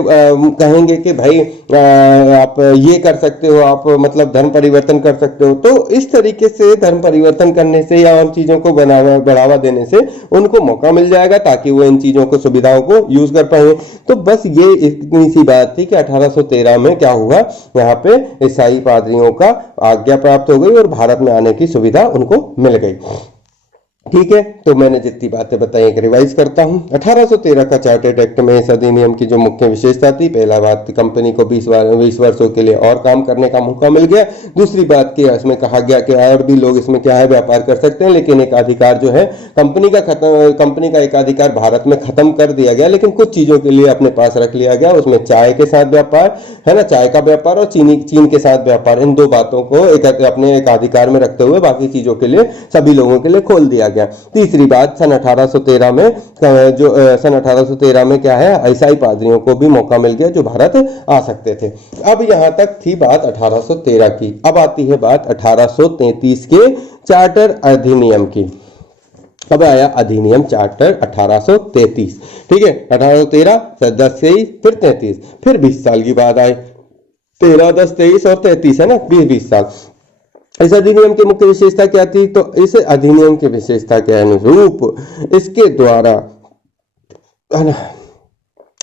कहेंगे कि भाई आप ये कर सकते हो, आप मतलब धर्म परिवर्तन कर सकते हो। तो इस तरीके से धर्म परिवर्तन करने से या उन चीजों को बढ़ावा देने से उनको मौका मिल जाएगा ताकि वो इन चीजों को, सुविधाओं को यूज कर पाए। तो बस ये इतनी सी बात थी कि 1813 में क्या हुआ, यहाँ पे ईसाई पादरियों का आज्ञा प्राप्त हो गई और भारत में आने की सुविधा उनको मिल गई। ठीक है, तो मैंने जितनी बातें बताई एक रिवाइज करता हूं। 1813 का चार्टर्ड एक्ट में इस अधिनियम की जो मुख्य विशेषता थी, पहला बात, कंपनी को 20 वर्षों के लिए और काम करने का मौका मिल गया। दूसरी बात कि इसमें कहा गया कि और भी लोग इसमें क्या है व्यापार कर सकते हैं, लेकिन एक अधिकार जो है कंपनी का एक अधिकार भारत में खत्म कर दिया गया, लेकिन कुछ चीजों के लिए अपने पास रख लिया गया। उसमें चाय के साथ व्यापार, है ना, चाय का व्यापार और चीन के साथ व्यापार, इन दो बातों को अपने एक अधिकार में रखते हुए बाकी चीजों के लिए सभी लोगों के लिए खोल दिया गया। तीसरी बात, सन 1813 में क्या है, ईसाई पादरियों को भी मौका मिल गया जो भारत आ सकते थे। अब यहां तक थी बात 1813 की। अब आती है बात 1833 के चार्टर अधिनियम की। अब आया अधिनियम चार्टर 1833। ठीक है, 1813 फिर 10 फिर 33, फिर 20 साल की बात आई, 13 10 23 और 33, है ना, 20 साल। इस अधिनियम की मुख्य विशेषता क्या थी, तो इस अधिनियम की विशेषता के अनुरूप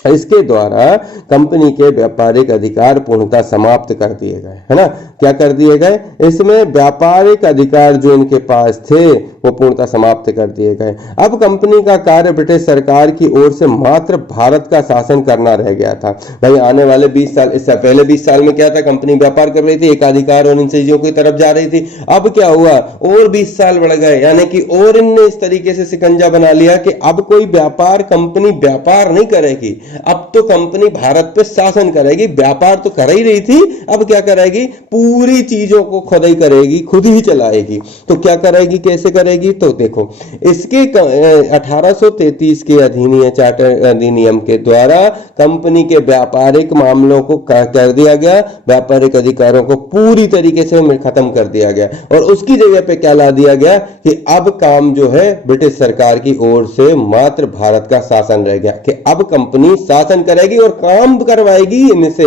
इसके द्वारा कंपनी के व्यापारिक अधिकार पूर्णतः समाप्त कर दिए गए, है ना। क्या कर दिए गए, इसमें व्यापारिक अधिकार जो इनके पास थे वो पूर्णतः समाप्त कर दिए गए। अब कंपनी का कार्य ब्रिटिश सरकार की ओर से मात्र भारत का शासन करना रह गया था। भाई आने वाले 20 साल, इससे पहले 20 साल में क्या था, कंपनी व्यापार कर रही थी, एकाधिकार और इन चीजों की तरफ जा रही थी। अब क्या हुआ, और 20 साल बढ़ गए, यानी कि और इनने इस तरीके से शिकंजा बना लिया कि अब कोई कंपनी व्यापार नहीं करेगी, अब तो कंपनी भारत पे शासन करेगी। व्यापार तो कर ही रही थी, अब क्या करेगी, पूरी चीजों को खुद ही करेगी, खुद ही चलाएगी। तो क्या करेगी, कैसे करेगी, तो देखो इसके 1833 के चार्टर अधिनियम के द्वारा कंपनी के व्यापारिक मामलों को कर दिया गया, व्यापारिक अधिकारों को पूरी तरीके से खत्म कर दिया गया, और उसकी जगह पे क्या ला दिया गया कि अब काम जो है ब्रिटिश सरकार की ओर से मात्र भारत का शासन रह गया, कि अब कंपनी शासन करेगी और काम करवाएगी इनसे,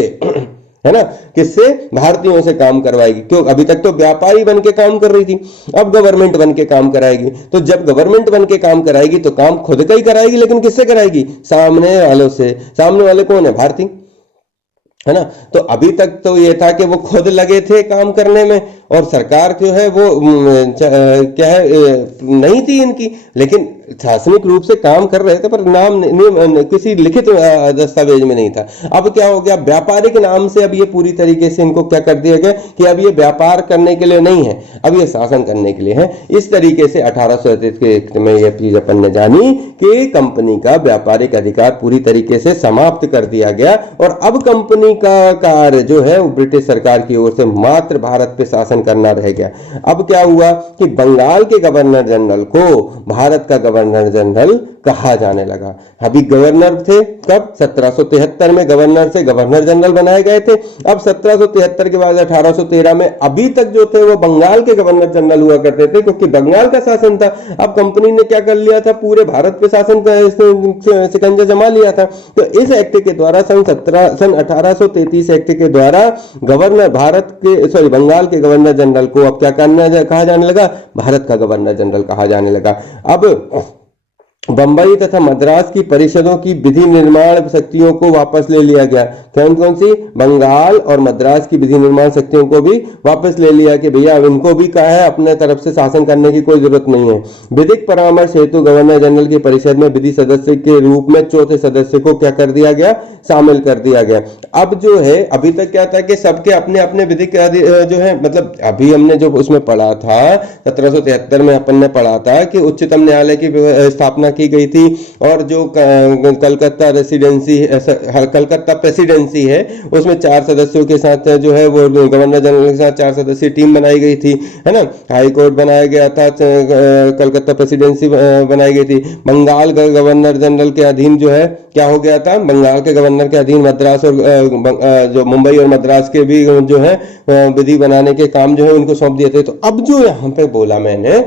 है ना, किससे, भारतीयों से काम करवाएगी। क्यों, अभी तक तो व्यापारी बन के काम कर रही थी, अब गवर्नमेंट बन के काम कराएगी। तो जब गवर्नमेंट बन के काम कराएगी तो काम खुद का ही कराएगी, लेकिन किससे कराएगी, सामने वालों से। सामने वाले कौन है, भारतीय, है ना। तो अभी तक तो ये था कि वो खुद लगे थे काम करने में, और सरकार जो है वो क्या है नहीं थी इनकी, लेकिन शासनिक रूप से काम कर रहे थे, पर नाम किसी लिखित दस्तावेज में नहीं था। अब क्या हो गया, व्यापारिक नाम से अब ये पूरी तरीके से इनको क्या कर दिया गया कि अब ये व्यापार करने के लिए नहीं है, अब ये शासन करने के लिए है। इस तरीके से 1833 के एक्ट में यह चीज अपन ने जानी कि कंपनी का व्यापारिक अधिकार पूरी तरीके से समाप्त कर दिया गया और अब कंपनी का कार्य जो है वो ब्रिटिश सरकार की ओर से मात्र भारत पे शासन करना रह गया। अब क्या हुआ कि बंगाल के गवर्नर जनरल को भारत का गवर्नर जनरल कहा जाने लगा। अभी गवर्नर थे कब, 1773 में गवर्नर से गवर्नर जनरल बनाए गए थे। अब 1773 के बाद 1813 में अभी तक जो थे वो बंगाल के गवर्नर जनरल हुआ करते थे, क्योंकि बंगाल का शासन था। अब कंपनी ने क्या कर लिया था, पूरे भारत पे शासन का शिकंजा जमा लिया था। तो इस एक्ट के द्वारा सन 1833 एक्ट के द्वारा गवर्नर बंगाल के गवर्नर जनरल को अब क्या कहा जाने लगा, भारत का गवर्नर जनरल कहा जाने लगा। अब बंबई तथा मद्रास की परिषदों की विधि निर्माण शक्तियों को वापस ले लिया गया। कौन कौन सी, बंगाल और मद्रास की विधि निर्माण शक्तियों को भी वापस ले लिया कि भैया इनको भी कहा है अपने तरफ से शासन करने की कोई जरूरत नहीं है। विधिक परामर्श हेतु गवर्नर जनरल की परिषद में विधि सदस्य के रूप में चौथे सदस्य को क्या कर दिया गया, शामिल कर दिया गया। अब जो है, अभी तक क्या था कि सबके अपने अपने विधिक जो है, मतलब अभी हमने जो उसमें पढ़ा था 1773 में अपन ने पढ़ा था कि उच्चतम न्यायालय की स्थापना की गई थी और जो कलकत्ता प्रेसिडेंसी है उसमें 4 सदस्यों के साथ जो है वो गवर्नर जनरल के साथ 4 सदस्यीय टीम बनाई गई थी, है ना। हाई कोर्ट बनाया गया था, कलकत्ता प्रेसिडेंसी बनाई गई थी। बंगाल गवर्नर जनरल के अधीन जो है क्या हो गया था, बंगाल के गवर्नर के अधीन मद्रास और जो मुंबई और मद्रास के भी जो है विधि बनाने के काम जो है उनको सौंप दिए थे। तो अब जो यहाँ पे बोला मैंने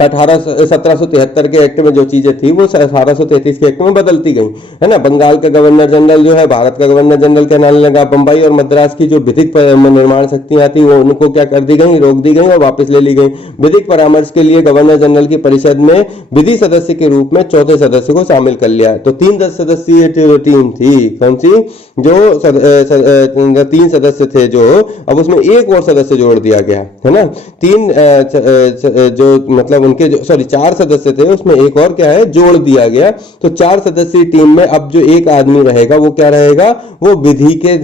1773 के एक्ट में जो चीजें थी वो 1833 के एक्ट में बदलती गई, है ना। बंगाल का गवर्नर जनरल जो है भारत का गवर्नर जनरल कहलाने लगा। बंबई और मद्रास की जो विधिक निर्माण शक्तियां थी वो उनको क्या कर दी गई, रोक दी गई और वापस ले ली गई। विधिक परामर्श के लिए गवर्नर जनरल की परिषद में विधि सदस्य के रूप में चौथे सदस्य को शामिल कर लिया। तो 3 सदस्यीय टीम थी, कौन सी, जो 3 सदस्य थे जो, अब उसमें एक और सदस्य जोड़ दिया गया, है ना। 3 जो मतलब उनके जो 4 सदस्य थे उसमें एक और क्या है जोड़ दिया गया। तो 4 सदस्यीय टीम में अब जो एक आदमी रहेगा वो क्या रहेगा, वो विधि के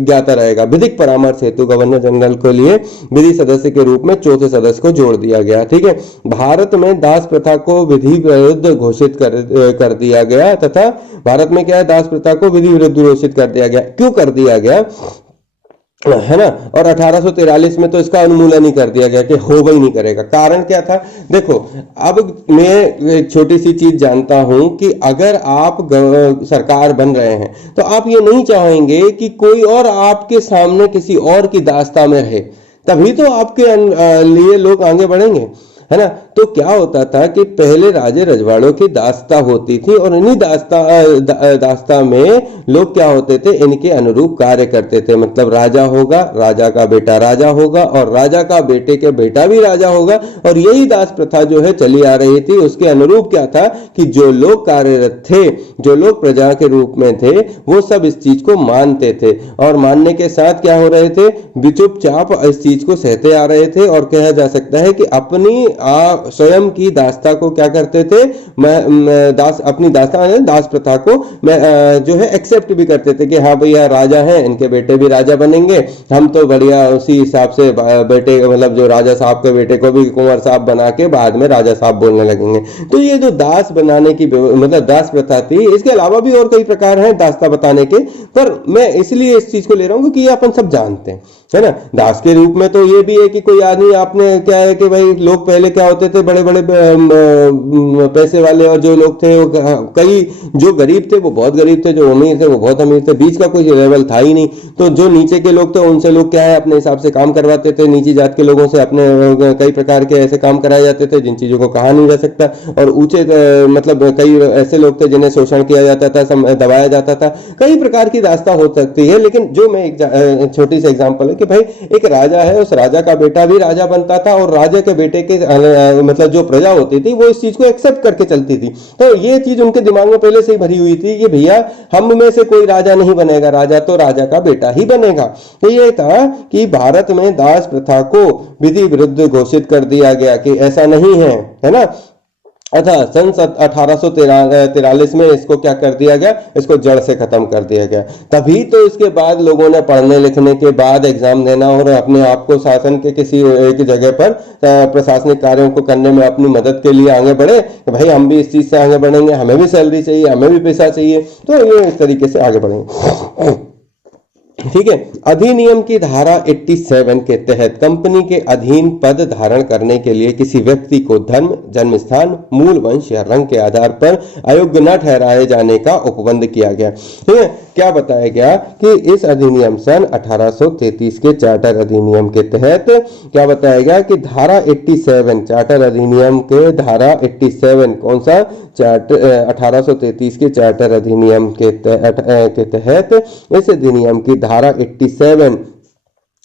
ज्ञाता रहेगा। विधिक परामर्श हेतु गवर्नर जनरल के लिए विधि सदस्य के रूप में चौथे सदस्य को जोड़ दिया गया, ठीक है। भारत में दास प्रथा को विधि विरुद्ध घोषित कर दिया गया तथा भारत में क्या है, दास प्रथा को विधि विरुद्ध घोषित कर दिया गया। क्यों कर दिया गया, है ना। और 1843 में तो इसका उन्मूलन ही कर दिया गया कि हो ही नहीं करेगा। कारण क्या था, देखो अब मैं एक छोटी सी चीज जानता हूं कि अगर आप सरकार बन रहे हैं तो आप ये नहीं चाहेंगे कि कोई और आपके सामने किसी और की दास्ता में रहे, तभी तो आपके लिए लोग आगे बढ़ेंगे, है ना। तो क्या होता था कि पहले राजे रजवाड़ों की दास्ता होती थी और इन्हीं दास्ता में लोग क्या होते थे, इनके अनुरूप कार्य करते थे। मतलब राजा होगा, राजा का बेटा राजा होगा और राजा का बेटे के बेटा भी राजा होगा, और यही दास प्रथा जो है चली आ रही थी। उसके अनुरूप क्या था कि जो लोग कार्यरत थे, जो लोग प्रजा के रूप में थे, वो सब इस चीज को मानते थे और मानने के साथ क्या हो रहे थे, चुपचाप इस चीज को सहते आ रहे थे। और कहा जा सकता है कि अपनी स्वयं की दास्ता को क्या करते थे, अपनी दास प्रथा को जो है एक्सेप्ट भी करते थे कि हाँ भैया राजा हैं, इनके बेटे भी राजा बनेंगे, हम तो बढ़िया उसी हिसाब से बेटे मतलब जो राजा साहब के बेटे को भी कुंवर साहब बना के बाद में राजा साहब बोलने लगेंगे। तो ये जो दास बनाने की मतलब दास प्रथा थी, इसके अलावा भी और कई प्रकार हैं दास्ता बताने के, पर मैं इसलिए इस चीज को ले रहा हूँ कि ये अपन सब जानते हैं, है ना। दास के रूप में तो ये भी है कि कोई आदमी, आपने क्या है कि भाई लोग पहले क्या होते थे, बड़े बड़े पैसे वाले, और जो लोग थे वो कई, जो गरीब थे वो बहुत गरीब थे, जो अमीर थे वो बहुत अमीर थे, बीच का कोई लेवल था ही नहीं। तो जो नीचे के लोग थे उनसे लोग क्या है अपने हिसाब से काम करवाते थे, नीची जात के लोगों से अपने कई प्रकार के ऐसे काम कराए जाते थे जिन चीजों को कहा नहीं जा सकता। और ऊंचे मतलब कई ऐसे लोग थे जिन्हें शोषण किया जाता था, दबाया जाता था। कई प्रकार की दास्ता हो सकती है, लेकिन जो मैं एक छोटी सी एग्जाम्पल है कि भाई एक राजा है, उस राजा का बेटा भी राजा बनता था और राजा के बेटे के मतलब जो प्रजा होती थी वो इस चीज को एक्सेप्ट करके चलती थी। तो ये चीज उनके दिमाग में पहले से ही भरी हुई थी कि भैया हम में से कोई राजा नहीं बनेगा, राजा तो राजा का बेटा ही बनेगा। तो ये था कि भारत में दास प्रथा को विधि विरुद्ध घोषित कर दिया गया कि ऐसा नहीं है ना। अच्छा, सन 1843 में इसको क्या कर दिया गया, इसको जड़ से खत्म कर दिया गया। तभी तो इसके बाद लोगों ने पढ़ने लिखने के बाद एग्जाम देना और अपने आप को शासन के किसी एक जगह पर प्रशासनिक कार्यों को करने में अपनी मदद के लिए आगे बढ़े कि भाई हम भी इस चीज से आगे बढ़ेंगे, हमें भी सैलरी चाहिए, हमें भी पैसा चाहिए, तो ये इस तरीके से आगे बढ़ेंगे। ठीक है। अधिनियम की धारा 87 के तहत कंपनी के अधीन पद धारण करने के लिए किसी व्यक्ति को धर्म, जन्म स्थान, मूल वंश या रंग के आधार पर अयोग्य न ठहराए जाने का उपबंध किया गया। ठीक है। क्या बताया गया कि इस अधिनियम सन 1833 के चार्टर अधिनियम के तहत क्या बताया गया कि धारा 87 चार्टर अधिनियम के धारा 87 कौन सा चार्टर 1833 के चार्टर अधिनियम के तहत इस अधिनियम की धारा 87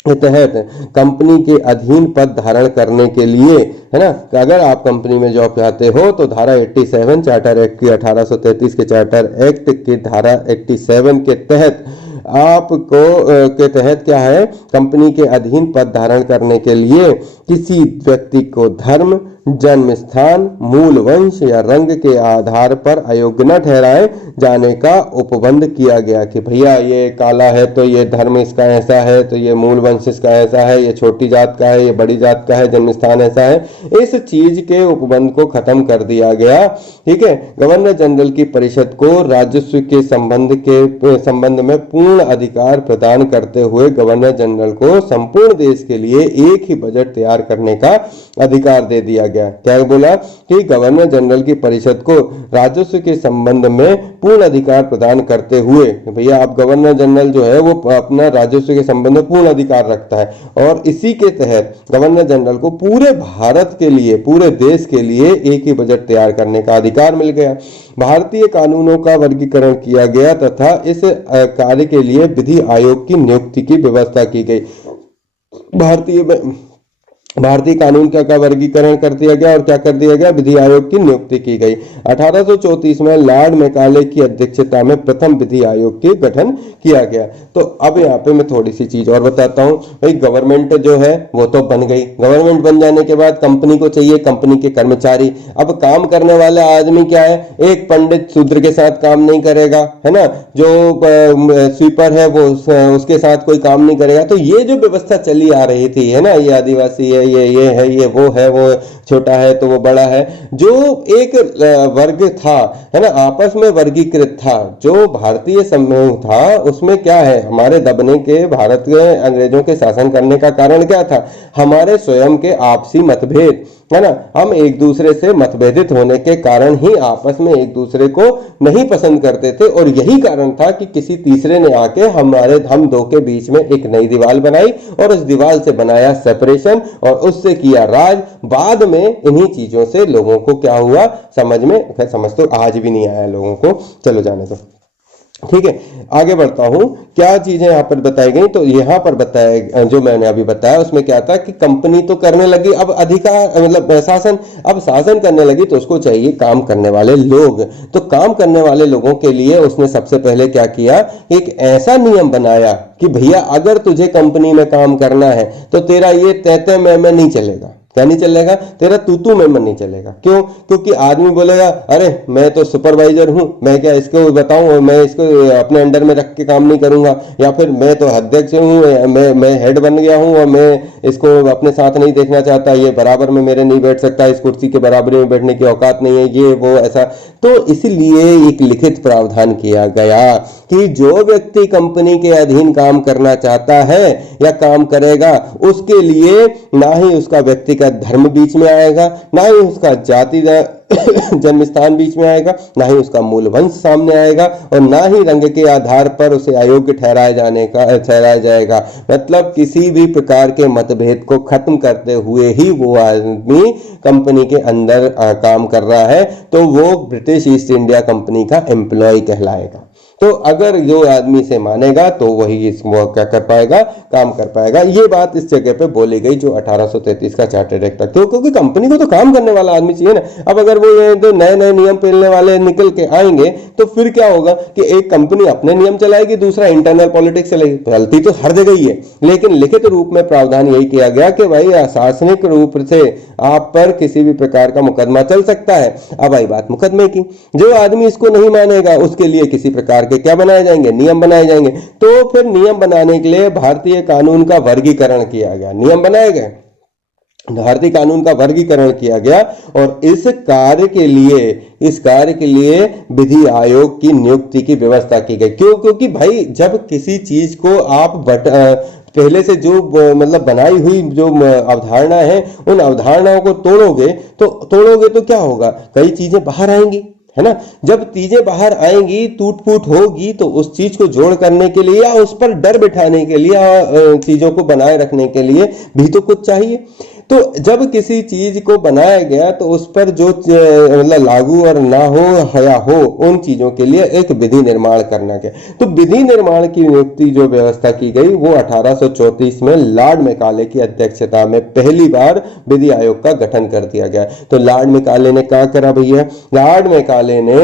के तहत कंपनी के अधीन पद धारण करने के लिए, है ना, अगर आप कंपनी में जॉब चाहते हो तो धारा 87 चार्टर एक्ट की 1833 के चार्टर एक्ट की धारा 87 के तहत आपको के तहत क्या है, कंपनी के अधीन पद धारण करने के लिए किसी व्यक्ति को धर्म, जन्म स्थान, मूल वंश या रंग के आधार पर अयोग्य न ठहराए जाने का उपबंध किया गया कि भैया ये काला है तो ये धर्म इसका ऐसा है, तो ये मूल वंश इसका ऐसा है, ये छोटी जात का है, ये बड़ी जात का है, जन्म स्थान ऐसा है। इस चीज के उपबंध को खत्म कर दिया गया। ठीक है। गवर्नर जनरल की परिषद को राजस्व के संबंध में पूर्ण अधिकार प्रदान करते हुए गवर्नर जनरल को संपूर्ण देश के लिए एक ही बजट तैयार करने का अधिकार दे दिया गया। क्या बोला कि गवर्नर जनरल की परिषद को राजस्व के संबंध में पूर्ण अधिकार प्रदान करते हुए, भैया आप गवर्नर जनरल जो है वो अपना राजस्व के संबंध में पूर्ण अधिकार रखता है और इसी के तहत गवर्नर जनरल को पूरे भारत के लिए, पूरे देश के लिए एक ही बजट तैयार करने का अधिकार मिल गया। भारतीय कानूनों का वर्गीकरण किया गया तथा इस कार्य के लिए विधि आयोग की नियुक्ति की व्यवस्था की गई। भारतीय कानून का वर्गीकरण कर दिया गया और क्या कर दिया गया, विधि आयोग की नियुक्ति की गई। 1834 में लॉर्ड मैकाले की अध्यक्षता में प्रथम विधि आयोग के गठन किया गया। तो अब यहाँ पे मैं थोड़ी सी चीज और बताता हूँ। भाई गवर्नमेंट जो है वो तो बन गई, गवर्नमेंट बन जाने के बाद कंपनी को चाहिए कंपनी के कर्मचारी। अब काम करने वाला आदमी क्या है, एक पंडित शूद्र के साथ काम नहीं करेगा, है ना, जो स्वीपर है वो उसके साथ कोई काम नहीं करेगा। तो ये जो व्यवस्था चली आ रही थी, है ना, ये आदिवासी है, ये है, ये वो है, वो छोटा है तो वो बड़ा है, जो एक वर्ग था, है ना, आपस में वर्गीकृत था, जो भारतीय समूह था, उसमें क्या है, हमारे दबने के, भारत के अंग्रेजों के शासन करने का कारण क्या था, हमारे स्वयं के आपसी मतभेद, है ना, हम एक दूसरे से मतभेदित होने के कारण ही आपस में एक दूसरे को नहीं पसंद करते थे। और यही कारण था कि किसी तीसरे ने आके हम दो के बीच में एक नई दीवार बनाई और उस दीवार से बनाया सेपरेशन और उससे किया राज। बाद में इन्हीं चीजों से लोगों को क्या हुआ, समझ तो आज भी नहीं आया लोगों को, चलो जाने दो। ठीक है, आगे बढ़ता हूं। क्या चीजें यहां पर बताई गई, तो यहां पर बताया, जो मैंने अभी बताया उसमें क्या था कि कंपनी तो करने लगी, अब अधिकार मतलब शासन, अब शासन करने लगी तो उसको चाहिए काम करने वाले लोग। तो काम करने वाले लोगों के लिए उसने सबसे पहले क्या किया, एक ऐसा नियम बनाया कि भैया अगर तुझे कंपनी में काम करना है तो तेरा ये तैते में नहीं चलेगा। क्या नहीं चलेगा, तेरा तू में नहीं चलेगा। क्यों? क्योंकि आदमी बोलेगा अरे मैं तो सुपरवाइजर हूं, मैं क्या इसको बताऊं और मैं इसको अपने अंडर में रख के काम नहीं करूंगा, या फिर मैं तो अध्यक्ष हूं, मैं हेड बन गया हूं और मैं इसको अपने साथ नहीं देखना चाहता, ये बराबर में मेरे नहीं बैठ सकता, इस कुर्सी के बराबरी में बैठने की औकात नहीं है, ये वो ऐसा। तो इसलिए एक लिखित प्रावधान किया गया कि जो व्यक्ति कंपनी के अधीन काम करना चाहता है या काम करेगा, उसके लिए ना ही उसका व्यक्तिगत धर्म बीच में आएगा, ना ही उसका जाति जन्म स्थान बीच में आएगा, ना ही उसका मूल वंश सामने आएगा, और ना ही रंग के आधार पर उसे अयोग्य ठहराया जाएगा। मतलब किसी भी प्रकार के मतभेद को खत्म करते हुए ही वो आदमी कंपनी के अंदर काम कर रहा है, तो वो ब्रिटिश ईस्ट इंडिया कंपनी का एम्प्लॉय कहलाएगा। तो अगर जो आदमी से मानेगा तो वही इसको क्या कर पाएगा, काम कर पाएगा। ये बात इस जगह पे बोली गई जो 1833 का चार्टर्ड एक्ट था। क्यों? क्योंकि कंपनी को तो काम करने वाला आदमी चाहिए ना। अब अगर वो ये तो नए नए नियम पेलने वाले निकल के आएंगे तो फिर क्या होगा कि एक कंपनी अपने नियम चलाएगी, दूसरा इंटरनल पॉलिटिक्स चलेगी। गलती तो हर जगह ही है, लेकिन लिखित रूप में प्रावधान यही किया गया कि भाई शासनिक रूप से आप पर किसी भी प्रकार का मुकदमा चल सकता है। अब आई बात मुकदमे की, जो आदमी इसको नहीं मानेगा उसके लिए किसी प्रकार के क्या बनाए जाएंगे, नियम बनाए जाएंगे। तो फिर नियम बनाने के लिए भारतीय कानून का वर्गीकरण किया गया, नियम बनाए गए, भारतीय कानून का वर्गीकरण किया गया और इस कार्य के लिए विधि आयोग की नियुक्ति की व्यवस्था की गई। क्यों? क्योंकि भाई जब किसी चीज को आप पहले से जो मतलब बनाई हुई जो अवधारणा है, उन अवधारणाओं को तोड़ोगे तो क्या होगा, कई चीजें बाहर आएंगी, है ना। जब चीजें बाहर आएंगी, टूट फूट होगी, तो उस चीज को जोड़ करने के लिए या उस पर डर बिठाने के लिए या चीजों को बनाए रखने के लिए भी तो कुछ चाहिए। तो जब किसी चीज को बनाया गया तो उस पर जो मतलब लागू और ना हो या हो, उन चीजों के लिए एक विधि निर्माण करना गया। तो विधि निर्माण की नियुक्ति जो व्यवस्था की गई वो 1834 में लॉर्ड मैकाले की अध्यक्षता में पहली बार विधि आयोग का गठन कर दिया गया। तो लॉर्ड मैकाले ने क्या करा भैया, लॉर्ड मैकाले ने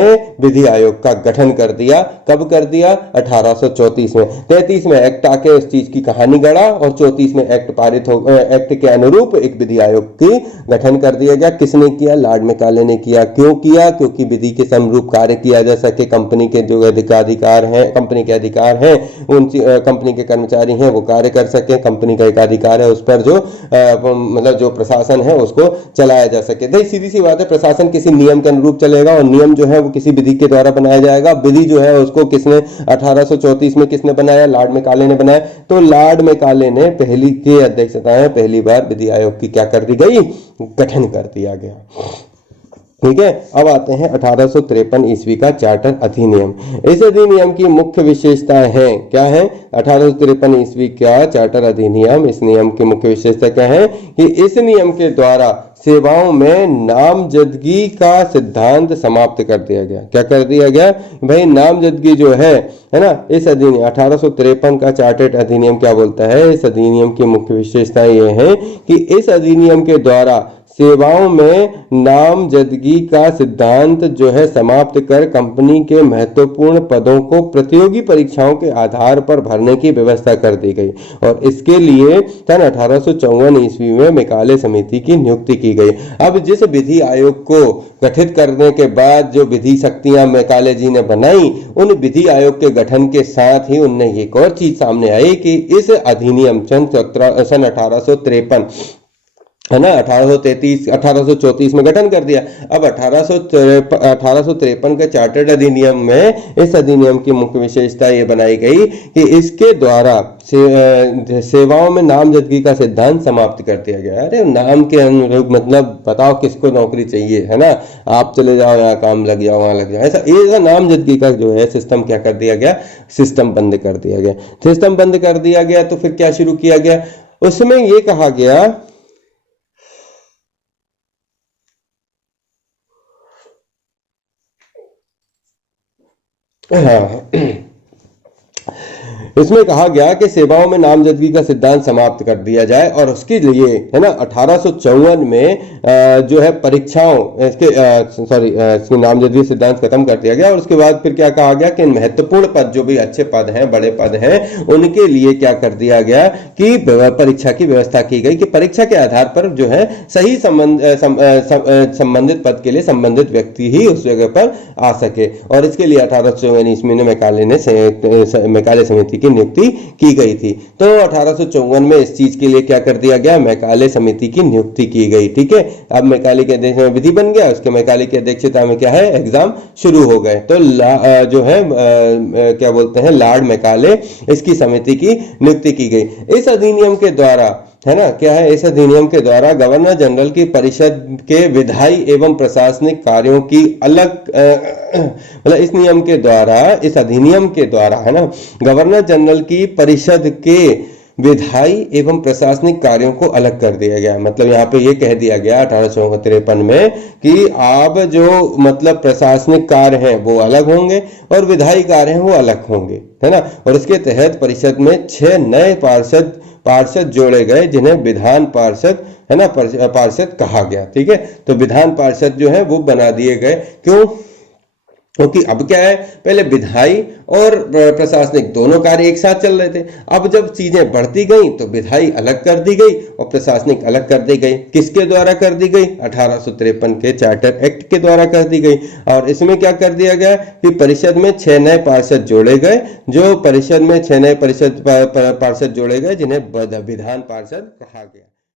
विधि आयोग का गठन कर दिया। कब कर दिया? 1834 में। 33 में एक्ट आके उस चीज की कहानी गढ़ा और 34 में एक्ट पारित हो, एक्ट के अनुरूप एक विधि आयोग की गठन कर दिया गया। किसने किया? लॉर्ड मैकाले ने किया। क्यों किया? क्योंकि विधि के समरूप कार्य किया जा सके, कंपनी के जो अधिकार हैं, कंपनी के अधिकार हैं, उन कंपनी के कर्मचारी हैं वो कार्य कर सके, कंपनी का एक अधिकार है उस पर जो मतलब जो प्रशासन है उसको चलाया जा सके। तो सीधी सी बात है, प्रशासन किसी नियम के अनुरूप चलेगा और नियम जो है वो किसी विधि के द्वारा बनाया जाएगा। विधि जो है उसको किसने 1834 में किसने बनाया? लॉर्ड मैकाले ने बनाया। तो लॉर्ड मैकाले ने पहली की अध्यक्षता में पहली बार विधि आयोग की क्या कर दी गई? गठन कर दिया गया। ठीक है, अब आते हैं 1853 ईस्वी का चार्टर अधिनियम। इस अधिनियम की मुख्य विशेषताएं हैं, क्या है? 1853 ईस्वी का चार्टर अधिनियम, इस नियम की मुख्य विशेषता क्या है कि इस नियम के द्वारा सेवाओं में नामजदगी का सिद्धांत समाप्त कर दिया गया। क्या कर दिया गया भाई? नामजदगी जो है ना, इस अधिनियम 1853 का चार्टर्ड अधिनियम क्या बोलता है? इस अधिनियम की मुख्य विशेषताएं ये हैं कि इस अधिनियम के द्वारा सेवाओं में नामजदगी का सिद्धांत जो है समाप्त कर कंपनी के महत्वपूर्ण पदों को प्रतियोगी परीक्षाओं के आधार पर भरने की व्यवस्था कर दी गई और इसके लिए सन 1854 ईस्वी में मैकाले समिति की नियुक्ति की गई। अब जिस विधि आयोग को गठित करने के बाद जो विधि शक्तियां मैकाले जी ने बनाई, उन विधि आयोग के गठन के साथ ही उनने एक और चीज सामने आई कि इस अधिनियम सन 1853 है ना, 1834 में गठन कर दिया। अब 1853 के चार्टर्ड अधिनियम में इस अधिनियम की मुख्य विशेषता ये बनाई गई कि इसके द्वारा सेवाओं में नामजदगी का सिद्धांत समाप्त कर दिया गया। अरे नाम के अनुरूप मतलब बताओ किसको नौकरी चाहिए, है ना, आप चले जाओ यहाँ काम लग जाओ वहां लग जाओ, ऐसा नामजदगी का जो है सिस्टम क्या कर दिया गया? सिस्टम बंद कर दिया गया। सिस्टम बंद कर दिया गया तो फिर क्या शुरू किया गया? उसमें ये कहा गया हाँ इसमें कहा गया कि सेवाओं में नामजदगी का सिद्धांत समाप्त कर दिया जाए और उसके लिए है ना 1854 में जो है परीक्षाओं इसके नामजदगी सिद्धांत खत्म कर दिया गया और उसके बाद फिर क्या कहा गया कि महत्वपूर्ण पद जो भी अच्छे पद हैं, बड़े पद हैं, उनके लिए क्या कर दिया गया कि परीक्षा की व्यवस्था की गई कि परीक्षा के आधार पर जो है सही संबंधित पद के लिए संबंधित व्यक्ति ही उस जगह पर आ सके। और इसके लिए 1854 ईस्वी में मैकाले समिति की नियुक्ति की गई थी। तो 1854 में इस चीज के लिए क्या कर दिया गया? मैकाले समिति की नियुक्ति की गई। ठीक है, अब मैकाले के अध्यक्ष में विधि बन गया, उसके मैकाले की अध्यक्षता में क्या है? एग्जाम शुरू हो गए। तो जो है क्या बोलते हैं, लॉर्ड मैकाले, इसकी समिति की नियुक्ति की गई। इस अधिनियम के द्वारा है ना, क्या है, इस अधिनियम के द्वारा गवर्नर जनरल की परिषद के विधायी एवं प्रशासनिक कार्यों की अलग मतलब इस नियम के द्वारा, इस अधिनियम के द्वारा है ना, गवर्नर जनरल की परिषद के विधायी एवं प्रशासनिक कार्यों को अलग कर दिया गया। मतलब यहाँ पे ये कह दिया गया 1853 में कि अब जो मतलब प्रशासनिक कार्य हैं वो अलग होंगे और विधायी कार्य हैं वो अलग होंगे, है ना। और इसके तहत परिषद में 6 नए पार्षद जोड़े गए जिन्हें विधान पार्षद, है ना, पार्षद कहा गया। ठीक है, तो विधान पार्षद जो है वो बना दिए गए। क्यों? क्योंकि अब क्या है, पहले विधायी और प्रशासनिक दोनों कार्य एक साथ चल रहे थे। अब जब चीजें बढ़ती गई तो विधायी अलग कर दी गई और प्रशासनिक अलग कर दी गई। किसके द्वारा कर दी गई? 1853 के चार्टर एक्ट के द्वारा कर दी गई। और इसमें क्या कर दिया गया कि परिषद में 6 नए पार्षद जोड़े गए, जो परिषद में 6 नए पार्षद जोड़े गए जिन्हें विधान पार्षद कहा गया।